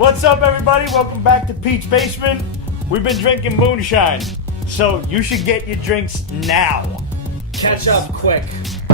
What's up, everybody? Welcome back to Pete's Basement. We've been drinking moonshine, so you should get your drinks now. Catch up quick.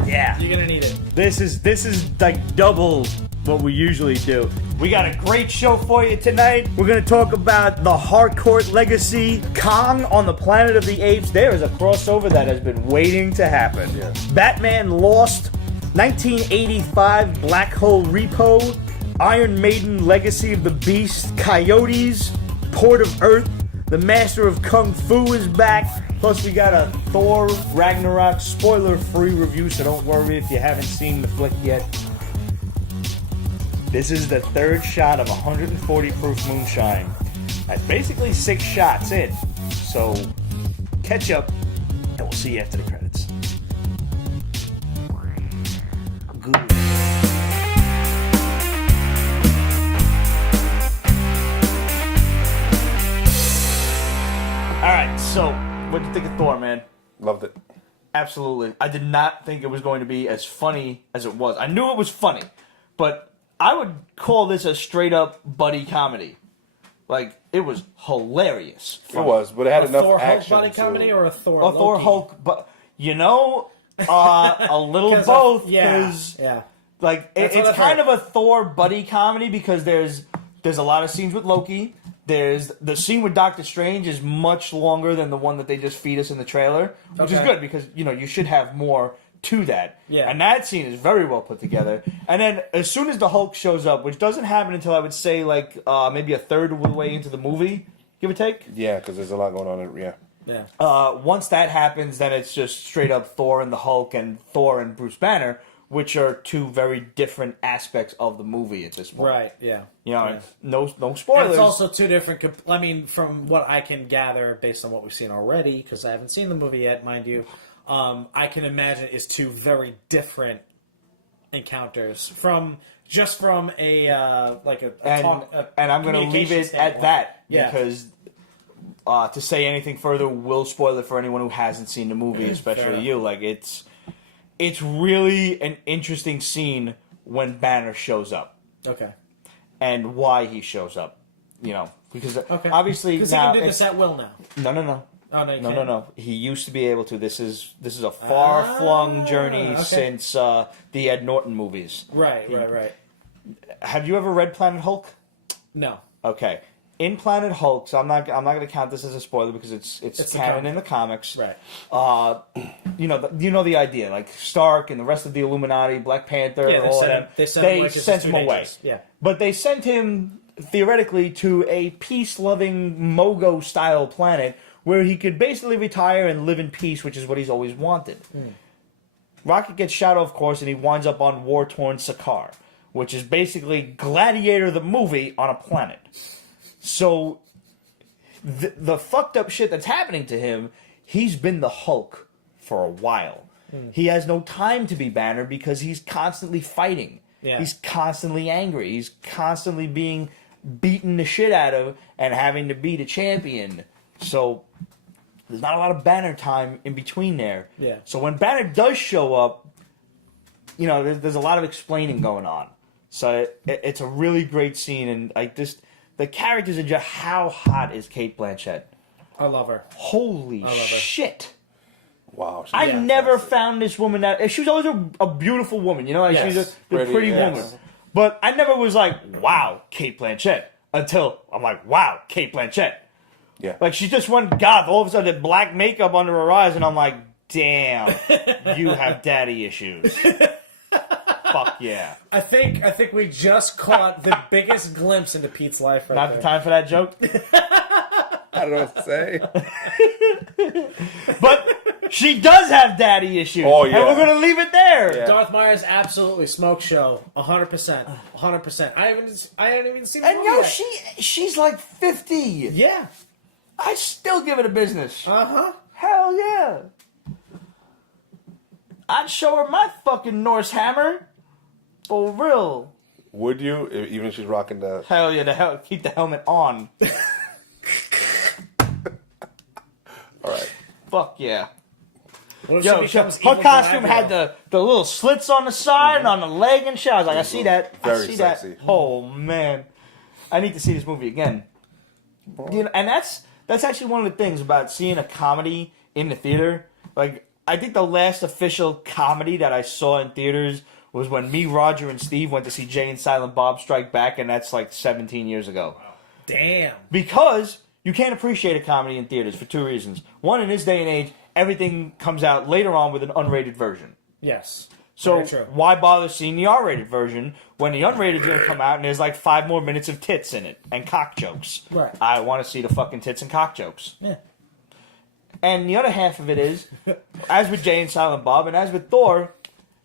Yeah. You're gonna need it. This is like double what we usually do. We got a great show for you tonight. We're gonna talk about the Harcourt Legacy, Kong on the Planet of the Apes. There is a crossover that has been waiting to happen. Yeah. Batman Lost, 1985 Black Hole Repo, Iron Maiden Legacy of the Beast, Coyotes, Port of Earth, the Master of Kung Fu is back. Plus we got a Thor Ragnarok spoiler-free review, so don't worry if you haven't seen the flick yet. This is the third shot of 140 proof moonshine. That's basically 6 shots in. So catch up, and we'll see you after the credits. Good. Alright, so what did you think of Thor, man? Loved it. Absolutely. I did not think it was going to be as funny as it was. I knew it was funny, but I would call this a straight-up buddy comedy. Like, it was hilarious. It was, but it had enough Thor action. Hulk body comedy or a Thor A Loki? Thor Hulk, but you know, a little both. Yeah. Like That's it's what I've kind heard. of a Thor buddy comedy because there's a lot of scenes with Loki. There's the scene with Doctor Strange is much longer than the one that they just feed us in the trailer, which is Okay. good because you should have more to that. Yeah. And that scene is very well put together. And then as soon as the Hulk shows up, which doesn't happen until I would say like maybe a third of the way into the movie, give or take. Yeah, because there's a lot going on. Yeah. Once that happens, then it's just straight up Thor and the Hulk and Thor and Bruce Banner, which are two very different aspects of the movie at this point. Right, yeah. No And spoilers. it's also two different... I mean, from what I can gather, based on what we've seen already, because I haven't seen the movie yet, mind you, I can imagine it's two very different encounters from a and I'm going to leave it at that Yeah. because to say anything further will spoil it for anyone who hasn't seen the movie, especially you. Like it's really an interesting scene when Banner shows up. Okay. And why he shows up. Because obviously because he now can do this at will now. No. Oh, no, you No, can't? no. He used to be able to. This is a far-flung journey okay. since the Ed Norton movies. Right. Have you ever read Planet Hulk? No. Okay. In Planet Hulk, so I'm not going to count this as a spoiler because it's canon in the comics. Right. You know the idea, like Stark and the rest of the Illuminati, Black Panther, Yeah, all of them. they sent him away. Yeah. But they sent him theoretically to a peace-loving Mogo-style planet where he could basically retire and live in peace, which is what he's always wanted. Rocket gets shot, of course, and he winds up on war-torn Sakaar, which is basically Gladiator the movie on a planet. So, the fucked up shit that's happening to him, he's been the Hulk for a while. He has no time to be Banner because he's constantly fighting. Yeah. He's constantly angry. He's constantly being beaten the shit out of and having to beat a champion. So, there's not a lot of Banner time in between there. Yeah. So when Banner does show up, there's a lot of explaining going on. So it's a really great scene, and the characters are just how hot is Cate Blanchett? I love her. Holy love her. shit! Wow. I never found this woman that she was always a beautiful woman, Yes. she's a pretty woman. But I never was like, wow, Cate Blanchett, until I'm like, wow, Cate Blanchett. Yeah. Like she just went goth. All of a sudden, black makeup under her eyes, and I'm like, damn, you have daddy issues. Fuck yeah. I think we just caught the biggest glimpse into Pete's life right Not there. the time for that joke. I don't know what to say. But she does have daddy issues. Oh, yeah. And we're going to leave it there. Yeah. Darth Myers absolutely smoke show, 100%, 100%. I haven't even seen the And movie yo, yet. she's like 50. Yeah. I'd still give it a business. Uh-huh. Hell yeah. I'd show her my fucking Norse hammer. For real. Would you, even if she's rocking the... Hell yeah, keep the helmet on. All right. Fuck yeah. What if Yo, she becomes her evil costume Galadriel? had the little slits on the side and on the leg and shit. I was like, I see that. I Very see sexy. that. Oh, man. I need to see this movie again. You know, and that's actually one of the things about seeing a comedy in the theater. Like, I think the last official comedy that I saw in theaters was when me, Roger, and Steve went to see Jay and Silent Bob Strike Back, and that's like 17 years ago. Damn. Because you can't appreciate a comedy in theaters for two reasons. One, in this day and age, everything comes out later on with an unrated version. Yes. So why bother seeing the R-rated version when the unrated is going to come out and there's like 5 more minutes of tits in it and cock jokes? Right. I want to see the fucking tits and cock jokes. Yeah. And the other half of it is, as with Jay and Silent Bob and as with Thor,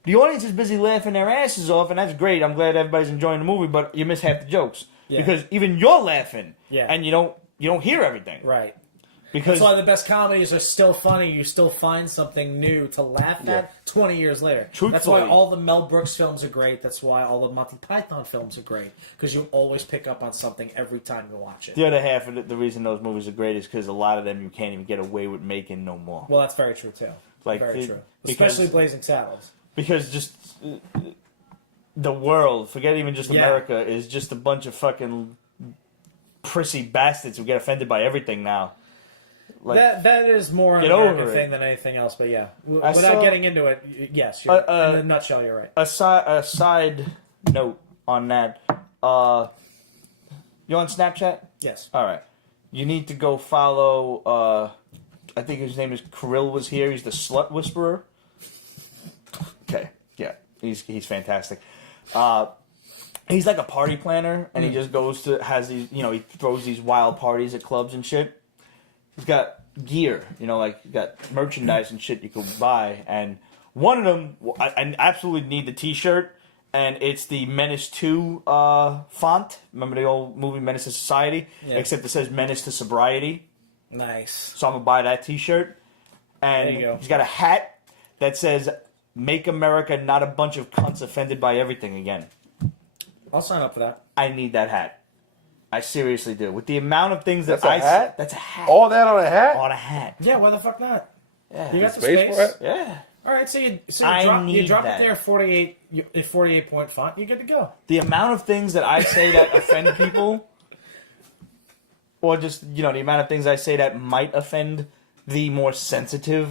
the audience is busy laughing their asses off, and that's great. I'm glad everybody's enjoying the movie, but you miss half the jokes. Yeah. Because even you're laughing, yeah. and you don't hear everything. Right. Because that's why the best comedies are still funny. You still find something new to laugh at 20 years later. Truthfully, that's why all the Mel Brooks films are great. That's why all the Monty Python films are great. Because you always pick up on something every time you watch it. The other half of the reason those movies are great is because a lot of them you can't even get away with making no more. Well, that's very true, too. Like, very true. Especially Blazing Saddles. Because just the world, forget even just America, is just a bunch of fucking prissy bastards who get offended by everything now. Like, that is more an American thing than anything else, but yeah. Without getting into it, yes, in a nutshell, you're right. A side note on that. You on Snapchat? Yes. All right. You need to go follow, I think his name is Kirill was here. He's the Slut Whisperer. Okay. Yeah. He's fantastic. He's like a party planner, and he just goes to, he throws these wild parties at clubs and shit. He's got gear, like you got merchandise and shit you can buy, and one of them, I absolutely need the T-shirt, and it's the Menace 2 font. Remember the old movie Menace to Society? Yeah. Except it says Menace to Sobriety. Nice. So I'm gonna buy that T-shirt, and there you go. He's got a hat that says "Make America Not a Bunch of Cunts Offended by Everything Again." I'll sign up for that. I need that hat. I seriously do. With the amount of things that's a hat? All that on a hat? On a hat. Yeah, why the fuck not? Yeah. You got the space? For it? Yeah. All right, so you drop it there, 48 point font, you're good to go. The amount of things that I say that offend people, or just, the amount of things I say that might offend the more sensitive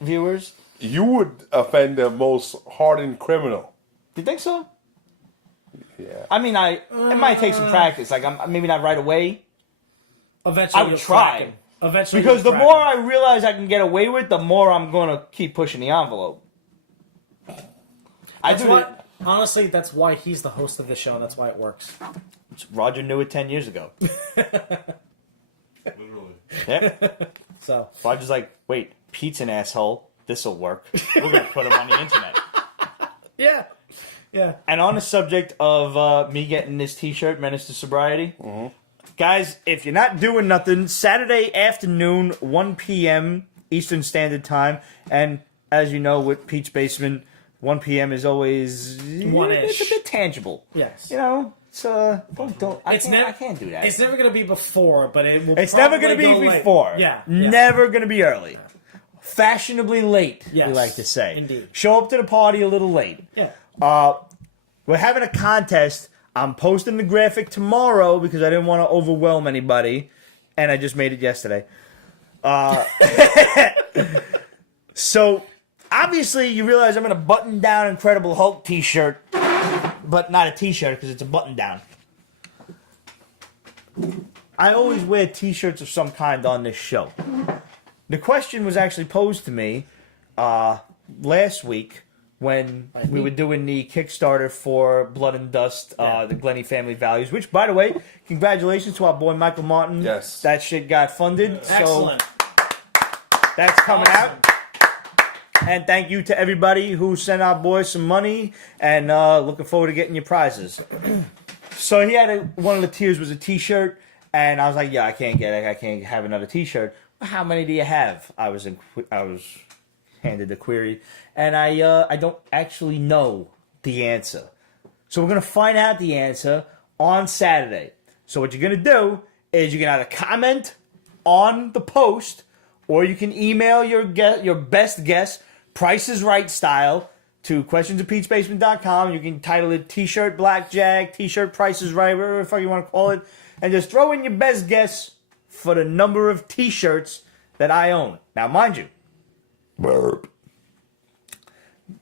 viewers. You would offend the most hardened criminal. Do you think so? Yeah. I mean, it might take some practice. Like, I'm maybe not right away. Eventually, I would try. Eventually, because the more I realize I can get away with, the more I'm going to keep pushing the envelope. Honestly, that's why he's the host of the show, and that's why it works. Roger knew it 10 years ago. Literally. Yeah. So Roger's like, wait, Pete's an asshole. This'll work. We're going to put him on the internet. Yeah. Yeah. And on the subject of me getting this T-shirt, Menace to Sobriety, guys, if you're not doing nothing, Saturday afternoon, 1 p.m. Eastern Standard Time, and as you know, with Pete's Basement, 1 p.m. is always one-ish. It's a bit tangible. Yes. It's I can't do that. It's never going to be before, but it will. It's never going to be before. Yeah. Never going to be early. Fashionably late. Yes. We like to say. Indeed. Show up to the party a little late. Yeah. We're having a contest. I'm posting the graphic tomorrow because I didn't want to overwhelm anybody, and I just made it yesterday. So, obviously, you realize I'm in a button-down Incredible Hulk T-shirt, but not a T-shirt because it's a button-down. I always wear T-shirts of some kind on this show. The question was actually posed to me last week when we were doing the Kickstarter for Blood and Dust, the Glennie Family Values, which, by the way, congratulations to our boy Michael Martin. Yes. That shit got funded. Excellent. So that's coming out. And thank you to everybody who sent our boys some money, and looking forward to getting your prizes. So he had one of the tiers was a T-shirt, and I was like, yeah, I can't have another T-shirt. Well, how many do you have? I was handed the query, and I don't actually know the answer. So we're going to find out the answer on Saturday. So what you're going to do is you can either comment on the post, or you can email your best guess, Price is Right style, to questionsofpeachbasement.com. You can title it T-shirt Blackjack, T-shirt Price is Right, whatever the fuck you want to call it. And just throw in your best guess for the number of T-shirts that I own. Now, mind you, burp.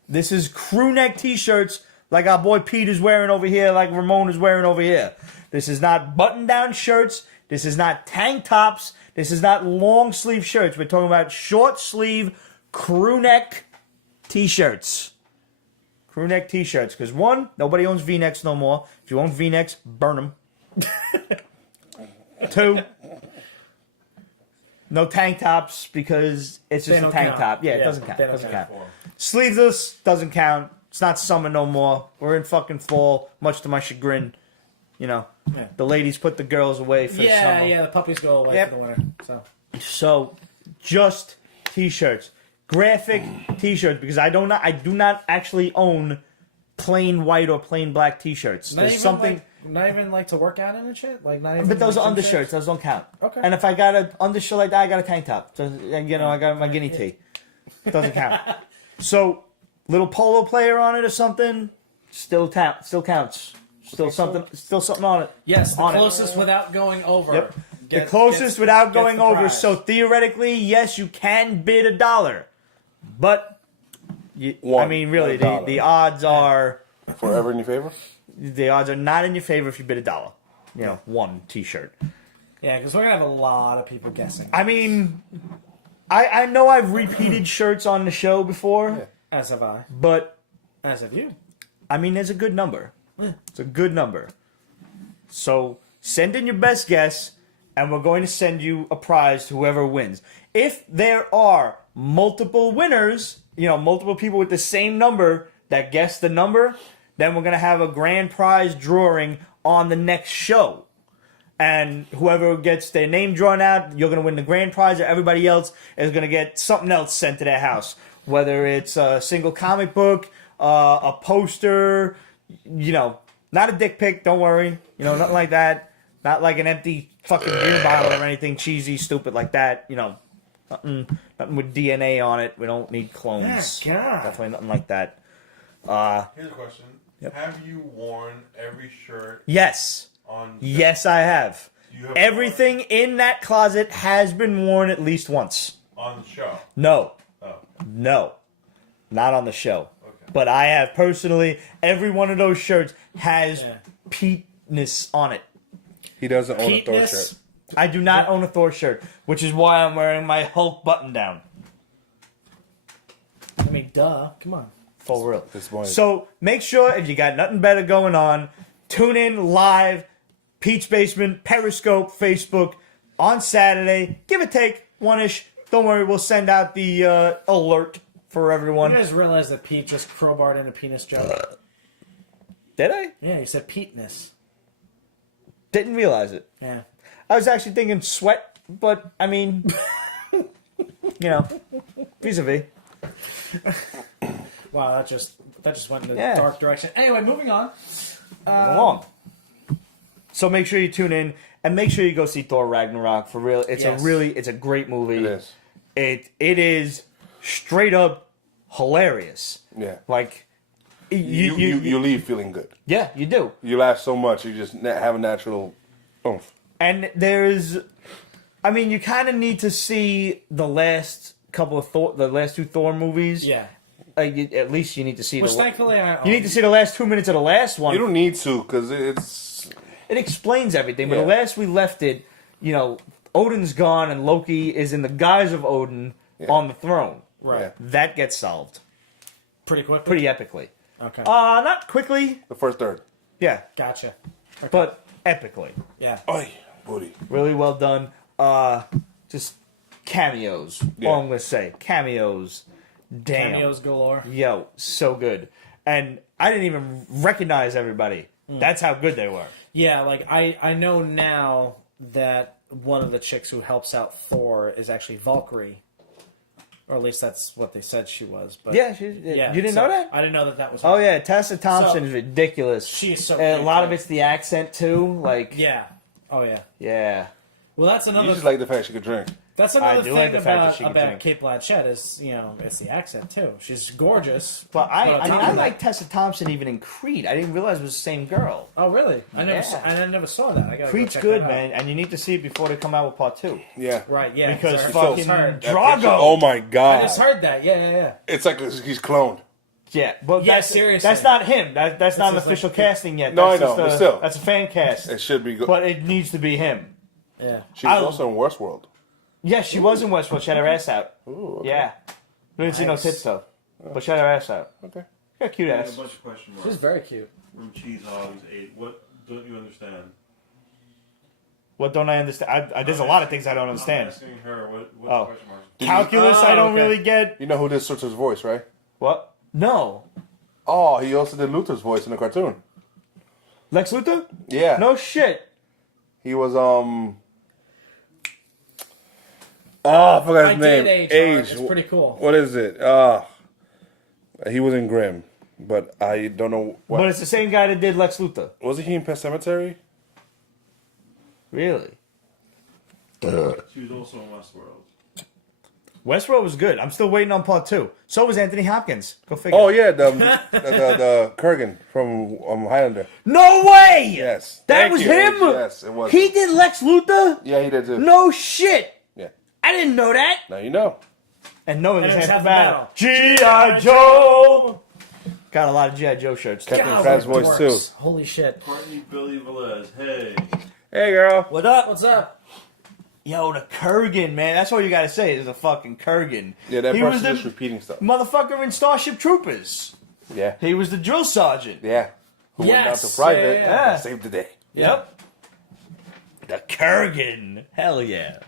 This is crew neck T-shirts like our boy Pete is wearing over here, like Ramon is wearing over here. This is not button-down shirts. This is not tank tops. This is not long-sleeve shirts. We're talking about short-sleeve crew neck T-shirts. Crew neck T-shirts. Because one, nobody owns V-necks no more. If you own V-necks, burn them. Two, no tank tops because it's just a tank top. Yeah, it doesn't count. Doesn't count. Sleeveless doesn't count. It's not summer no more. We're in fucking fall, much to my chagrin. You know, the ladies put the girls away for the summer. Yeah, the puppies go away for the winter. So, just T-shirts, graphic T-shirts, because I do not actually own plain white or plain black T-shirts. There's something. Not even like to work out in and shit. Like not even. But those like are undershirts. Those don't count. Okay. And if I got an undershirt like that, I got a tank top. So, you know, I got my guinea tee. Doesn't count. So, little polo player on it or something, still counts. Still something on it. Yes, the closest without going over. Yep. The closest without going over. Prize. So theoretically, yes, you can bid $1, but really, the odds are forever in your favor. The odds are not in your favor if you bid $1. You know, one T-shirt. Yeah, because we're gonna have a lot of people guessing. I mean, I know I've repeated shirts on the show before. Yeah. As have I. But as have you. I mean, there's a good number. Yeah. It's a good number. So send in your best guess, and we're going to send you a prize to whoever wins. If there are multiple winners, you know, multiple people with the same number that guess the number, then we're going to have a grand prize drawing on the next show. And whoever gets their name drawn out, you're going to win the grand prize, or everybody else is going to get something else sent to their house. Whether it's a single comic book, a poster, you know, not a dick pic, don't worry. You know, nothing like that. Not like an empty fucking beer bottle or anything cheesy, stupid like that. You know, nothing with DNA on it. We don't need clones. Yeah, God. Definitely nothing like that. Here's a question. Yep. Have you worn every shirt? Yes. Yes, I have. Everything in that closet has been worn at least once. On the show? No. Oh. No. Not on the show. Okay. But I have personally, every one of those shirts has Pete-ness on it. He doesn't own a Thor shirt. I do not own a Thor shirt, which is why I'm wearing my Hulk button down. I mean, duh. Come on. For real. Disappointed. So make sure if you got nothing better going on, tune in live, Pete's Basement, Periscope, Facebook on Saturday. Give or take one-ish. Don't worry, we'll send out the alert for everyone. You guys realize that Pete just crowbarred in a penis joke? Did I? Yeah, he said Pete-ness. Didn't realize it. Yeah. I was actually thinking sweat, but I mean, you know, vis-a-vis. Wow, that just went in a dark direction. Anyway, moving on. Along. So make sure you tune in and make sure you go see Thor Ragnarok for real. It's it's a great movie. It is. It is straight up hilarious. Yeah. Like you leave feeling good. Yeah, you do. You laugh so much, you just have a natural oomph. And there's, I mean, you kind of need to see the last two Thor movies. Yeah. At least you need to see Which thankfully you need to see the last 2 minutes of the last one. You don't need to, because it explains everything. But the last we left it, you know, Odin's gone and Loki is in the guise of Odin on the throne. Right. Yeah. That gets solved pretty quickly. pretty epically. Okay. Not quickly. The first third. Yeah. Gotcha. Okay. But epically. Yeah. Oi, booty. Really well done. Just cameos. All I'm gonna say, cameos. Damn. Cameos galore. Yo, so good. And I didn't even recognize everybody. That's how good they were. Yeah, like I know now that one of the chicks who helps out Thor is actually Valkyrie. Or at least that's what they said she was. But Yeah, you didn't know that? I didn't know that was her. Oh yeah, Tessa Thompson is ridiculous. She is so and a lot of good. it's the accent too. Like Yeah. Oh yeah. yeah. Well, that's You another. just like the fact she could drink. That's another do like thing the fact that she can about drink. Kate Blanchett is, it's the accent too. She's gorgeous. But on top I of like that- Tessa Thompson even in Creed. I didn't realize it was the same girl. Oh really? I never saw that. I gotta Creed's go check good, that out. man, and you need to see it before they come out with part 2. Yeah. Right? Yeah. Because I fucking heard. Drago. Oh my I god. just heard that. Yeah. It's like he's cloned. Yeah, but Yeah, that's seriously. That's not him. That's not an just official like- casting yet. No, That's I know, just but still. that's a fan cast. It should be good. But it needs to be him. Yeah. She was also in Westworld. Yeah, she was in Westworld. She had her ass out. Ooh, okay. Yeah. We didn't see no Nice. tits, though. But she had her ass out. Okay. She got a cute I have ass. a bunch of question marks. She's very cute. From Cheese Hogs 8. What don't you understand? What don't I understand? There's a lot of things I don't I'm understand. asking her what Oh. the question marks. Calculus, I don't okay. really get. You know who did Sorcerer's voice, right? What? No. Oh, he also did Luther's voice in the cartoon. Lex Luthor? Yeah. No shit. He was Oh, I forgot his I name. did Age. It's pretty cool. What is it? He was in Grimm, but I don't know what. But it's the same guy that did Lex Luthor. Wasn't he in Pet Cemetery? Really? She was also in Westworld. Westworld was good. I'm still waiting on part 2. So was Anthony Hopkins. Go figure. Oh yeah, the Kurgan from Highlander. No way! Yes. That Thank was you. him? Yes, it was. He did Lex Luthor? Yeah, he did too. No shit! Yeah. I didn't know that. Now you know. And knowing And this it was half the half the battle. G.I. Joe! Got a lot of G.I. Joe shirts. Captain God, Crab's we're voice dorks. too. Holy shit. Courtney Billy Velez. Hey. Hey girl. What up? What's up? Yo, the Kurgan, man. That's all you gotta say is a fucking Kurgan. Yeah, that he was person's just the repeating stuff. motherfucker in Starship Troopers. Yeah. He was the drill sergeant. Yeah. Who went down Yes. to private Yeah. and saved the day. Yep. The Kurgan. Hell yeah.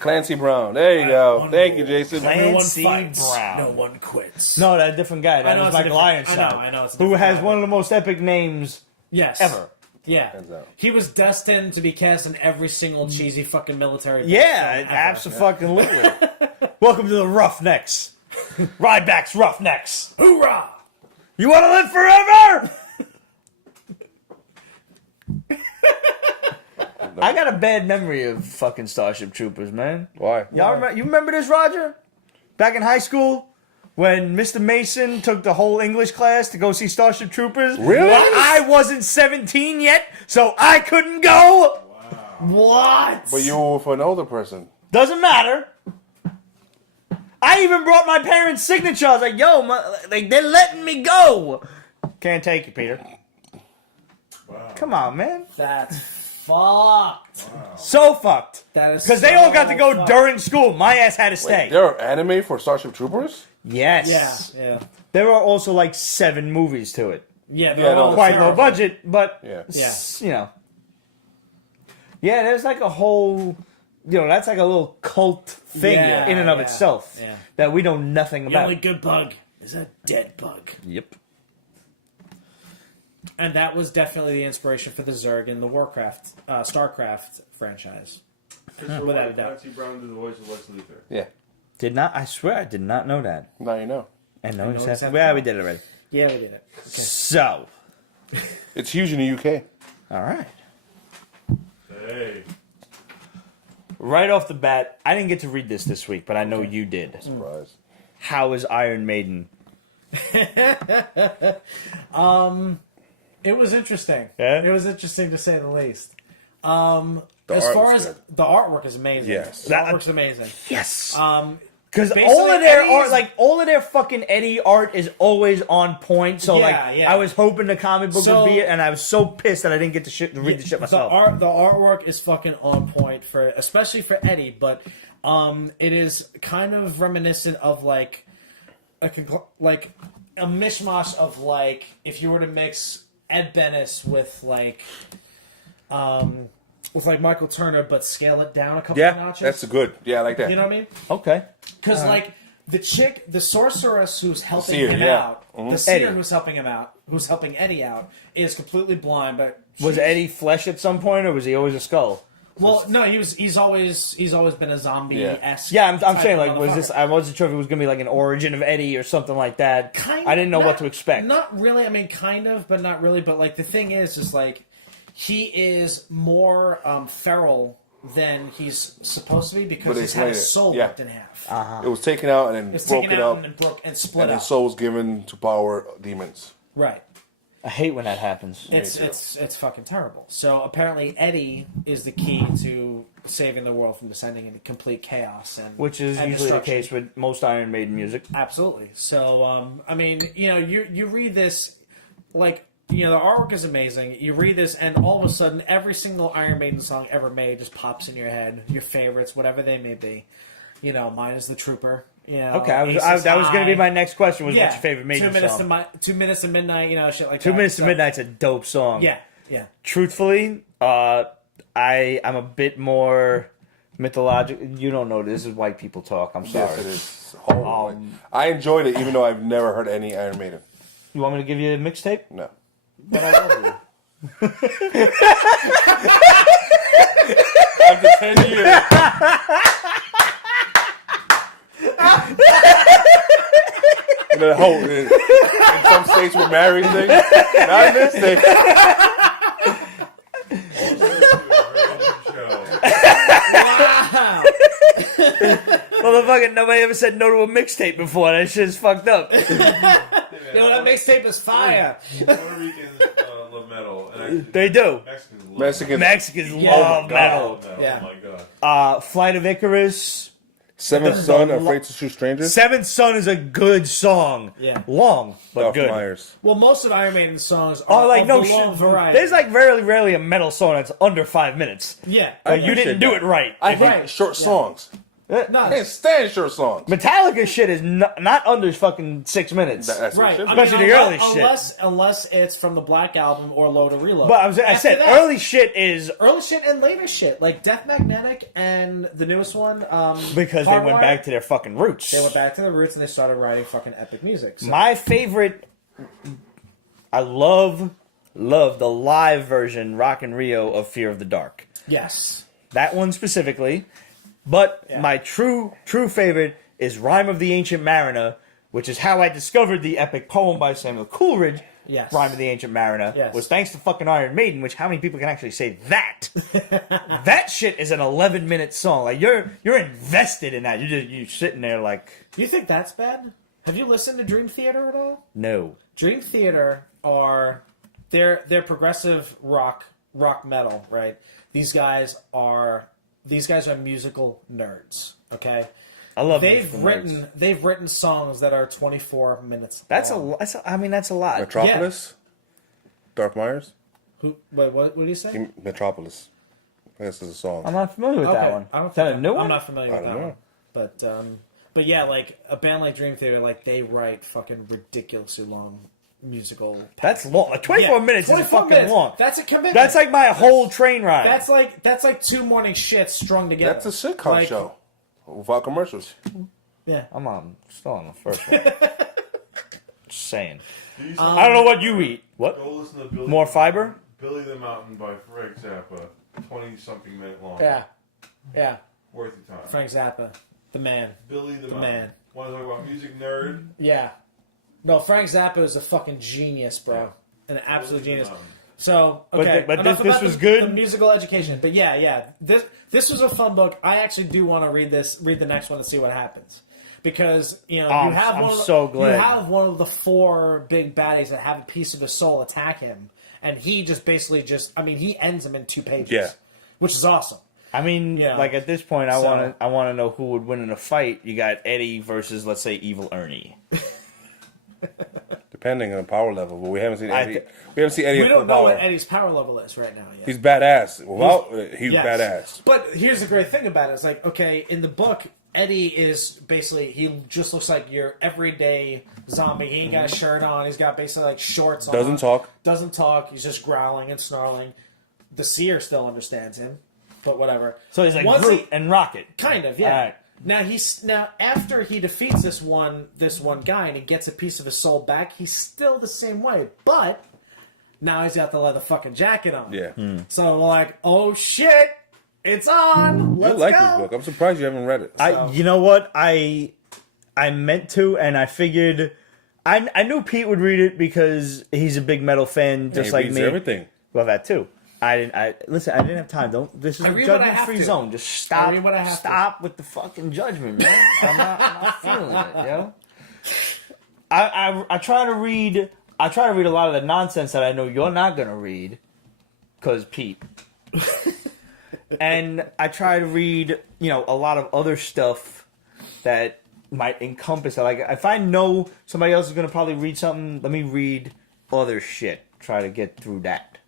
Clancy Brown. There you go. One Thank you, rule. Jason. Clancy Everyone fights. Brown. No one quits. No, that different guy. I That know was it's a Michael different- Ironside. I know it's a who different has guy. one of the most epic names Yes. ever. Yeah. Hands out. He was destined to be cast in every single cheesy fucking military. Yeah, film ever. absolutely. Welcome to the Roughnecks. Ryback's Roughnecks. Hoorah! You want to live forever? I got a bad memory of fucking Starship Troopers, man. Why? Y'all remember? You remember this, Roger? Back in high school, when Mr. Mason took the whole English class to go see Starship Troopers. Really? But I wasn't 17 yet, so I couldn't go. What? But you were for an older person. Doesn't matter. I even brought my parents' signature. I was like, yo, they're letting me go. Can't take it, Peter. Wow. Come on, man. That's fucked. So fucked. That is Because they all got to go fucked. during school. My ass had to stay. There are anime for Starship Troopers? Yes. Yeah. There are also like 7 movies to it. Yeah. Yeah, no, Quite terrible. low budget, but, Yeah. you know. Yeah, there's like a whole, that's like a little cult thing Yeah, in and of yeah, itself yeah. that we know nothing The about. only good bug is a dead bug. Yep. And that was definitely the inspiration for the Zerg and the StarCraft franchise. Christopher Without a White, doubt. Clancy Brown did the voice of Lex Luthor. Yeah. I swear I did not know that. Now you know. And no, know it's it's happened. Well, we did it already. Yeah, we did it. So, It's huge in the UK. all right. Hey. Right off the bat, I didn't get to read this week, but I know you did. Surprise. How is Iron Maiden? It was interesting. Yeah? It was interesting to say the least. The As art far was as good. the artwork is amazing. Yes. The artwork's amazing. Yes. Because basically all of their Eddie's- art, like all of their fucking Eddie art, is always on point. So Yeah. I was hoping the comic book So- would be it, and I was so pissed that I didn't get to read the shit myself. The artwork is fucking on point especially for Eddie, but it is kind of reminiscent of like a mishmash of like if you were to mix Ed Bennis with Michael Turner, but scale it down a couple of Yeah, notches. that's good. Yeah, I like that. You know what I mean? Okay. Because the chick, the sorceress who's helping seer, him yeah. out, Mhm. the seer Eddie. who's helping him out, who's helping Eddie out, is completely blind. But Was she's- Eddie flesh at some point, or was he always a skull? Well, no, he's always been a zombie esque. Yeah, I'm saying like, was this? I wasn't sure if it was gonna be like an origin of Eddie or something like that. I didn't know what to expect. Not really. I mean, kind of, but not really. But like the thing is like he is more feral than he's supposed to be because But he's they had his explain it. soul Yeah. ripped in half. It was taken out and then It's broken taken out up, and then broke and split and up. his soul was given to power demons. Right. I hate when that happens. It's fucking terrible. So apparently Eddie is the key to saving the world from descending into complete chaos, and Which is and usually the destruction. case with most Iron Maiden music. Absolutely. So I mean, you read this, like, the artwork is amazing. You read this, and all of a sudden, every single Iron Maiden song ever made just pops in your head. Your favorites, whatever they may be. Mine is The Trooper. Okay, Aces that was going to be High. my next question. Was Yeah. what's your favorite Maiden 2 minutes song? 2 minutes to midnight. Shit like that. 2 Minutes to So, Midnight's a dope song. Yeah. Truthfully, I'm a bit more mythological. You don't know this is white people talk. I'm sorry. Yes, it is horrible. I enjoyed it, even though I've never heard any Iron Maiden. You want me to give you a mixtape? No. But I love you. After 10 years. And then, in some states we're married thing. Not in this state. Wow. Motherfucking nobody ever said no to a mixtape before. That shit's fucked up. That mixtape is fire. Puerto Ricans love metal. And They do. Mexicans Love metal. Yeah. Oh my god. Flight of Icarus. Seventh Son, Afraid to Shoot Strangers. Seventh Son is a good song. Yeah. Long, but Darth good. Myers. Well, most of Iron Maiden's songs are Oh, like of no the long shit. variety. There's like rarely a metal song that's under 5 minutes. Yeah. Like you appreciate didn't do that. it right. I hate Right. short Yeah. songs. No, I can't stand short songs. Metallica shit is not under fucking 6 minutes. That's what it right. should be. Especially the early shit. Unless it's from the Black Album or Load to Reload. But I After said that, early shit is early shit and later shit, like Death Magnetic and the newest one. because they went Hardwired, back to their fucking roots. They went back to their roots and they started writing fucking epic music. So. My favorite, I love the live version, Rock and Rio of Fear of the Dark. Yes. That one specifically. But Yeah. my true favorite is Rhyme of the Ancient Mariner, which is how I discovered the epic poem by Samuel Coleridge. Yes. Rhyme of the Ancient Mariner Yes. was thanks to fucking Iron Maiden, which how many people can actually say that? That shit is an 11-minute song. Like you're invested in that. You're sitting there like, Do you think that's bad? Have you listened to Dream Theater at all? no. Dream Theater they're progressive rock metal, right? These guys are musical nerds. Okay, I love they've musical nerds. written songs that are 24 minutes. That's long. that's a lot. Metropolis? Darth Myers? What did he say? Metropolis. I guess it's a song. I'm not familiar with that one. I don't Is that think a new one? I'm not familiar with I that don't one. But yeah, like a band like Dream Theater, like they write fucking ridiculously long musical. That's long. Like 24 minutes is 24 fucking minutes. long. That's a commitment. That's like my whole train ride. That's like 2 morning shits strung together. That's a sitcom Like, show without commercials. Yeah. I'm still on the first one. Just saying. I don't know what you eat. What? Go listen to Billy More fiber? Billy the Mountain by Frank Zappa. 20-something minute long. Yeah. Worth your time. Frank Zappa, the man. Billy the Mountain. man. Want to talk about music nerd? Yeah. No, Frank Zappa is a fucking genius, bro. An absolute Billy the genius. Mountain. So, But okay. but enough this about was the, good? The musical education. But yeah. This was a fun book. I actually do want to read the next one to see what happens. Because, you I'm have so glad. you have one of the 4 big baddies that have a piece of his soul attack him. And he just basically he ends him in 2 pages. Yeah. Which is awesome. I mean, Yeah. like at this point, I So- want to know who would win in a fight. You got Eddie versus, let's say, Evil Ernie. Depending on the power level, but we haven't seen I Eddie. th- We haven't seen Eddie We at full don't know power. what Eddie's power level is right now yet. He's badass. He's Yes. badass. But here's the great thing about it. It's like, okay, in the book, Eddie is basically, he just looks like your everyday zombie. He ain't got a shirt on. He's got basically like shorts on. Doesn't talk. Doesn't talk. He's just growling and snarling. The seer still understands him, but whatever. So he's like Once Groot and Rocket. Kind of, yeah. All right. Now after he defeats this one guy and he gets a piece of his soul back, he's still the same way, but now he's got the leather fucking jacket on. Yeah. So we're like, oh shit, it's on. I Let's like go. this book. I'm surprised you haven't read it. You know what? I meant to, and I figured I knew Pete would read it because he's a big metal fan, just he like reads me. everything. Well, that too. Listen. I didn't have time. Don't. This is I a read what I have judgment-free to. zone. Just I stop. read what I have to. Stop with the fucking judgment, man. I'm not feeling it, yo. I try to read. I try to read a lot of the nonsense that I know you're not gonna read, cause Pete. And I try to read, a lot of other stuff that might encompass it. Like, if I know somebody else is gonna probably read something, let me read other shit. Try to get through that,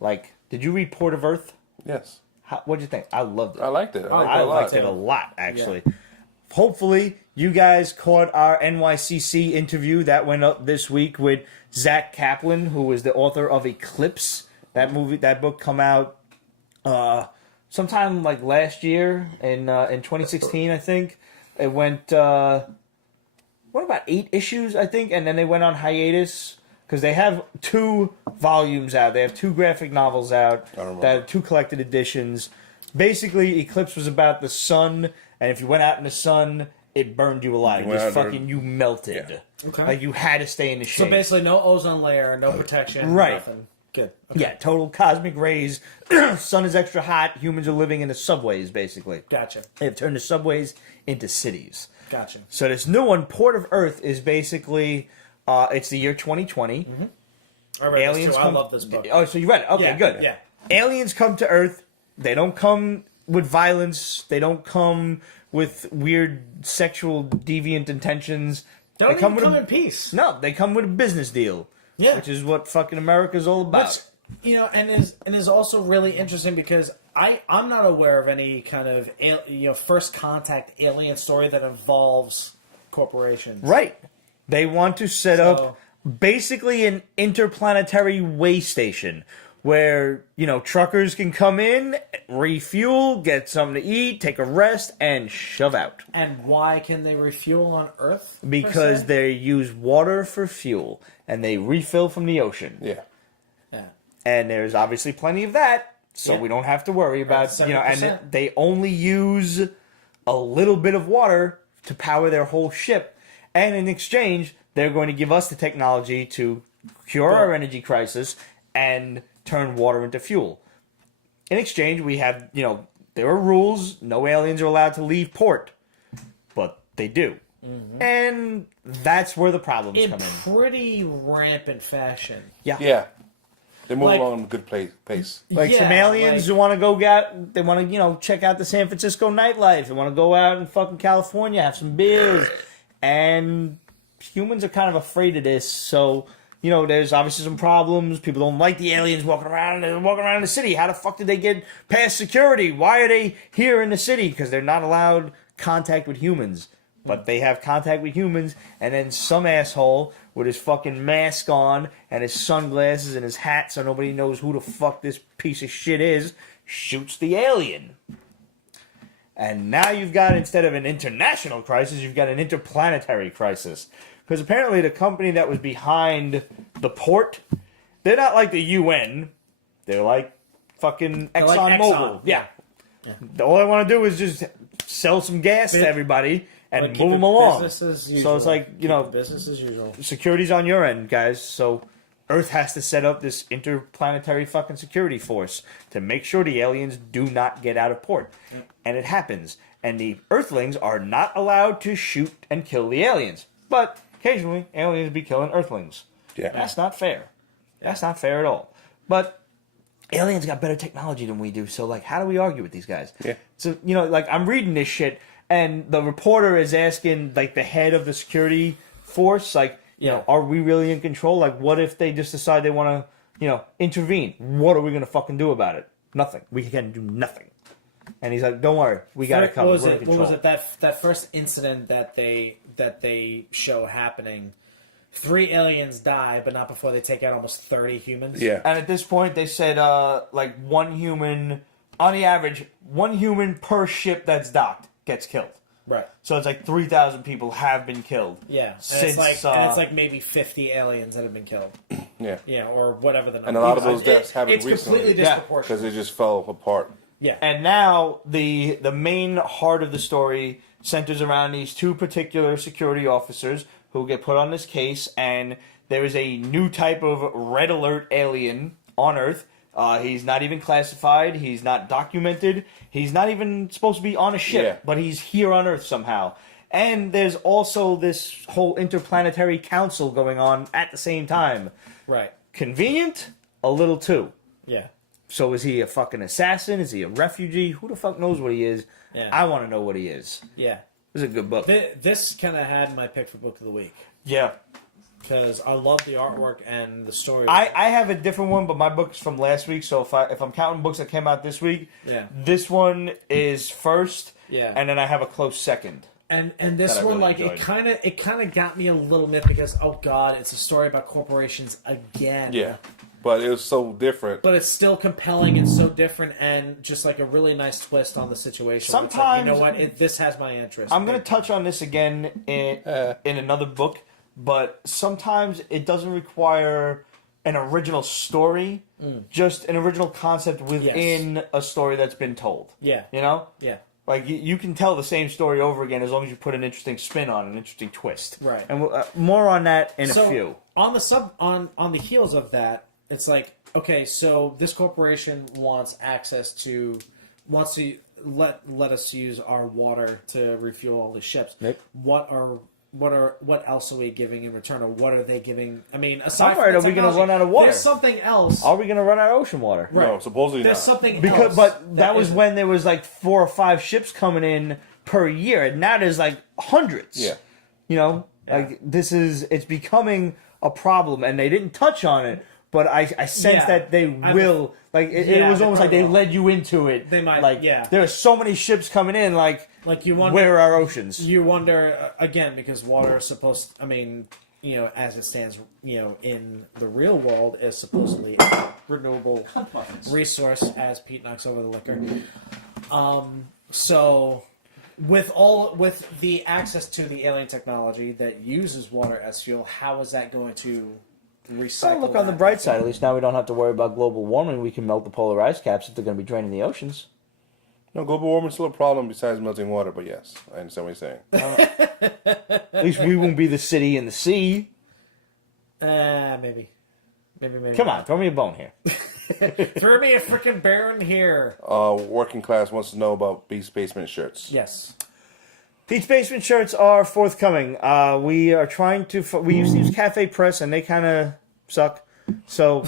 Like, did you read Port of Earth? Yes. What'd you think? I loved it. I liked it. I liked it a lot, actually. Hopefully, you guys caught our NYCC interview that went up this week with Zack Kaplan, who is the author of Eclipse. That book come out sometime like last year in 2016, I think. It went about 8 issues, I think, and then they went on hiatus because they have 2 volumes out. They have 2 graphic novels out that are 2 collected editions. Basically, Eclipse was about the sun, and if you went out in the sun, it burned you alive. You melted. Yeah. Okay. Like you had to stay in the shade. So basically, no ozone layer, no protection, Right. nothing. Good. Okay. Yeah, total cosmic rays. Sun is extra hot. Humans are living in the subways, basically. Gotcha. They have turned the subways into cities. Gotcha. So this new one, Port of Earth, is basically it's the year 2020. Mm-hmm. I read this too. I love this book. Oh, so you read it? Okay, good. Yeah. Aliens come to Earth. They don't come with violence. They don't come with weird sexual deviant intentions. They don't They come even come with in peace. No, they come with a business deal. Yeah. Which is what fucking America's all about. Which, and is also really interesting because I'm not aware of any kind of first contact alien story that involves corporations. Right. They want to set up basically an interplanetary way station where, truckers can come in, refuel, get something to eat, take a rest, and shove out. And why can they refuel on Earth? Because they use water for fuel, and they refill from the ocean. Yeah. Yeah. And there's obviously plenty of that, so Yeah. we don't have to worry about, 7%. and they only use a little bit of water to power their whole ship. And in exchange, they're going to give us the technology to cure our energy crisis and turn water into fuel. In exchange, we have, there are rules. No aliens are allowed to leave port. But they do. Mm-hmm. And that's where the problems come in. In pretty rampant fashion. Yeah. Yeah. They move along in a good pace. Like some aliens who want to go out, they want to, check out the San Francisco nightlife. They want to go out in fucking California, have some beers. And humans are kind of afraid of this, so... there's obviously some problems. People don't like the aliens walking around the city. How the fuck did they get past security? Why are they here in the city? Because they're not allowed contact with humans. But they have contact with humans, and then some asshole with his fucking mask on and his sunglasses and his hat so nobody knows who the fuck this piece of shit is, shoots the alien. And now you've got, instead of an international crisis, you've got an interplanetary crisis. Because apparently the company that was behind the port, they're not like the UN. They're like fucking ExxonMobil. Yeah. All I want to do is just sell some gas to everybody and move them along. So it's like, business as usual. Security's on your end, guys. So Earth has to set up this interplanetary fucking security force to make sure the aliens do not get out of port. Yep. And it happens. And the Earthlings are not allowed to shoot and kill the aliens. But... occasionally, aliens be killing Earthlings. Yeah. That's not fair. That's not fair at all. But aliens got better technology than we do, so, how do we argue with these guys? Yeah. So, I'm reading this shit, and the reporter is asking, the head of the security force, are we really in control? What if they just decide they want to, intervene? What are we going to fucking do about it? Nothing. We can do nothing. And he's like, don't worry, we got it covered. What was it? That first incident that they show happening, 3 aliens die, but not before they take out almost 30 humans. Yeah. And at this point, they said, one human, on the average, 1 human per ship that's docked gets killed. Right. So it's 3,000 people have been killed. Yeah. Since, it's maybe 50 aliens that have been killed. Yeah. Yeah, or whatever the number. And a lot of those deaths happened recently. It's completely disproportionate. Because they just fell apart. Yeah. And now the main heart of the story centers around these 2 particular security officers who get put on this case, and there is a new type of red alert alien on Earth. He's not even classified. He's not documented. He's not even supposed to be on a ship, but he's here on Earth somehow. And there's also this whole interplanetary council going on at the same time. Right. Convenient? A little too. Yeah. So is he a fucking assassin? Is he a refugee? Who the fuck knows what he is? Yeah. I want to know what he is. Yeah. This is a good book. This kind of had my pick for Book of the Week. Yeah. Because I love the artwork and the story. I have a different one, but my book is from last week, so if I'm counting books that came out this week, this one is first, and then I have a close second. And this one, really like, it kind of got me a little bit because, oh god, it's a story about corporations again. Yeah, but it was so different. But it's still compelling and so different, and just like a really nice twist on the situation. Sometimes, it's like, you know what, this has my interest. I'm going to touch on this again in another book, but sometimes it doesn't require an original story, just an original concept within a story that's been told. Yeah. You know? Yeah. Like, you can tell the same story over again as long as you put an interesting spin on it, an interesting twist. Right. And more on that in a few. On the heels of that, it's like, okay, so this corporation wants to let us use our water to refuel all the ships. Yep. What else are we giving in return, or what are they giving? I mean, aside Somewhere from the are we going to technology, run out of water? There's something else. Are we going to run out of ocean water? Right. No, supposedly There's not. something Because, else. but that was isn't. when there was like 4 or 5 ships coming in per year, and now there's like hundreds. Yeah. You know, like it's becoming a problem, and they didn't touch on it, but I sense that they will. Like it was almost like they led you into it. They might. Like there are so many ships coming in. Like you wonder, where are our oceans? You wonder again because water is supposed. I mean, you know, as it stands, you know, in the real world, is supposedly a renewable resource. As Pete knocks over the liquor. So. With the access to the alien technology that uses water as fuel, how is that going to recycle? Well, look on the bright side. At least now we don't have to worry about global warming. We can melt the polar ice caps if they're going to be draining the oceans. No, global warming is still a problem besides melting water, but yes, I understand what you're saying. At least we won't be the city in the sea. Maybe. Come on, throw me a bone here. Throw me a freaking bear in here. Working class wants to know about Beast Basement shirts. Yes. Pete's Basement shirts are forthcoming. We are trying to... We used to use Cafe Press, and they kind of suck. So,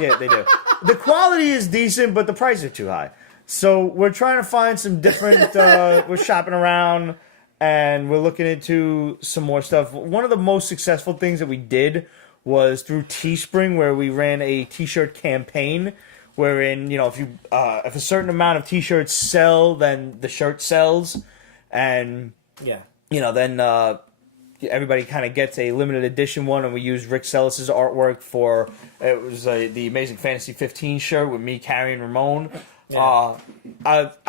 yeah, they do. The quality is decent, but the prices are too high. So, we're trying to find some different... we're shopping around, and we're looking into some more stuff. One of the most successful things that we did was through Teespring, where we ran a T-shirt campaign, wherein, you know, if a certain amount of T-shirts sell, then the shirt sells, and you know, then everybody kind of gets a limited edition one, and we used Rick Sellis's artwork for it was the Amazing Fantasy 15 shirt with me carrying Ramon. I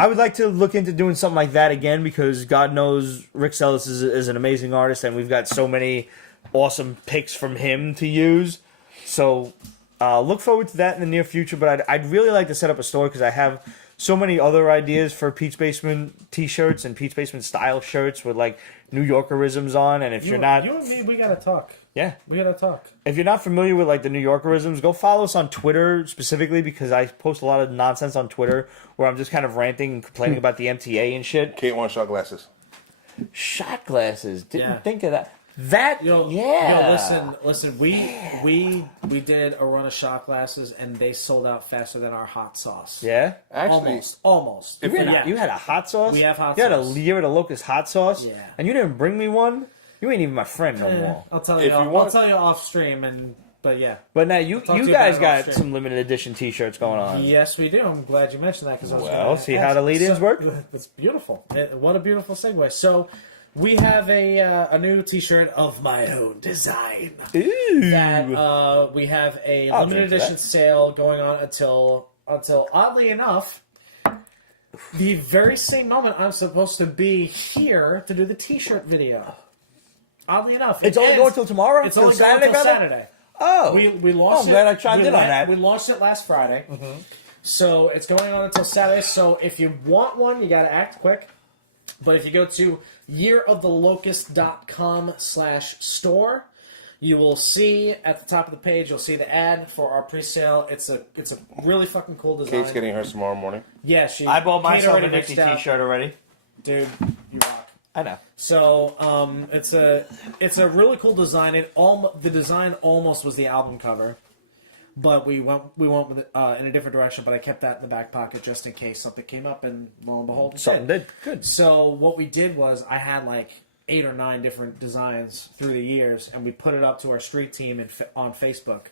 would like to look into doing something like that again because God knows Rick Sellis is an amazing artist, and we've got so many awesome picks from him to use. So look forward to that in the near future. But I'd really like to set up a store because I have so many other ideas for Pete's Basement T-shirts and Pete's Basement style shirts with like New Yorkerisms on. And if you're not, you and me, we gotta talk. Yeah, we gotta talk. If you're not familiar with like the New Yorkerisms, go follow us on Twitter specifically because I post a lot of nonsense on Twitter where I'm just kind of ranting and complaining about the MTA and shit. Kate wants shot glasses. Shot glasses. Didn't think of that. Listen. We did a run of shot glasses, and they sold out faster than our hot sauce. Yeah, actually, almost. You had a hot sauce. We have hot sauce. You had a locust hot sauce. Yeah, and you didn't bring me one. You ain't even my friend no more. I'll tell you. I'll tell you off stream, but yeah. But now you guys got some limited edition T-shirts going on. Yes, we do. I'm glad you mentioned that because see how the lead-ins work. It's beautiful. What a beautiful segue. So. We have a new T-shirt of my own design. Ooh. That we have a limited edition sale going on until oddly enough, the very same moment I'm supposed to be here to do the T-shirt video. Oddly enough, it's only going till tomorrow. It's only going till Saturday. Oh, we launched. I'm glad I chimed in on that. We launched it last Friday, so it's going on until Saturday. So if you want one, you got to act quick. But if you go to yearofTheLocust.com/store, You will see at the top of the page, you'll see the ad for our pre-sale. It's a really fucking cool design. Kate's getting hers tomorrow morning. Yeah, I bought Kate myself already a Nifty reached out. t-shirt already. Dude, you rock. I know. So it's a really cool design. The design almost was the album cover, but we went with it, in a different direction. But I kept that in the back pocket just in case something came up, and lo and behold, Something did. Good. So what we did was I had like 8 or 9 different designs through the years, and we put it up to our street team on Facebook,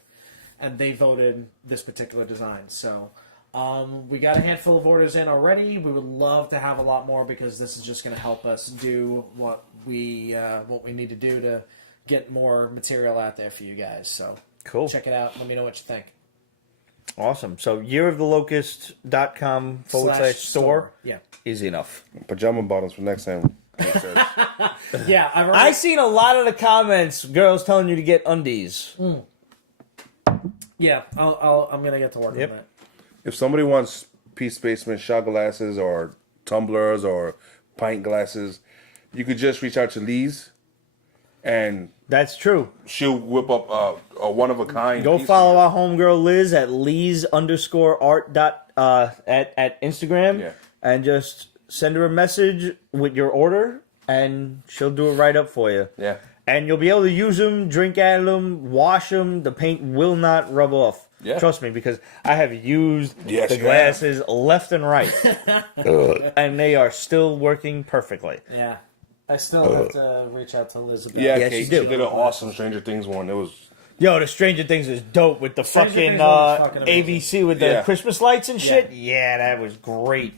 and they voted this particular design. So. We got a handful of orders in already. We would love to have a lot more because this is just going to help us do what we need to do to get more material out there for you guys. So Cool. check it out. Let me know what you think. Awesome. So yearoftheLocust.com/store. Yeah. Easy enough. Pajama bottoms for next time. Yeah. I seen a lot of the comments, girls telling you to get undies. Yeah. I'm going to get to work Yep. on that. If somebody wants Peace Basement shot glasses or tumblers or pint glasses, you could just reach out to Lee's, and That's true. she'll whip up a one of a kind. Go piece follow for our homegirl Liz at Lee's_art at Instagram, Yeah. and just send her a message with your order, and she'll do it right up for you. you. Yeah. And you'll be able to use them, drink out of them, wash them. The paint will not rub off. Yeah. Trust me, because I have used Yes, the you glasses left and right, and they are still working perfectly. Yeah. I still have to reach out to Liz about Yeah, Yes, Kate, you do. she did an awesome Stranger Things one. It was Yo, the Stranger Things is dope with the Stranger fucking, Things one was fucking amazing. ABC with the Yeah. Christmas lights and shit. Yeah, that was great.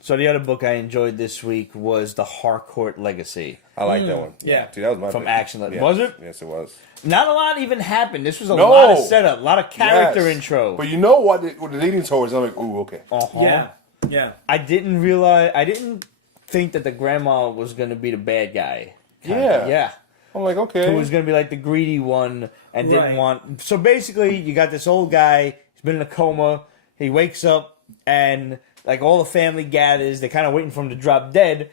So the other book I enjoyed this week was The Harcourt Legacy. I like that one. Yeah. See, that was my From pick. Action Lit. Yeah. Was it? Yes, it was. Not a lot even happened. This was a No. lot of setup, a lot of character Yes. intro. But you know what? What the leading towards, I'm like, ooh, okay. Uh-huh. Yeah. Yeah. I didn't think that the grandma was going to be the bad guy. Yeah. Yeah. I'm like, okay. Who was going to be like the greedy one and didn't Right. want. So basically, you got this old guy. He's been in a coma. He wakes up and like all the family gathers. They're kind of waiting for him to drop dead.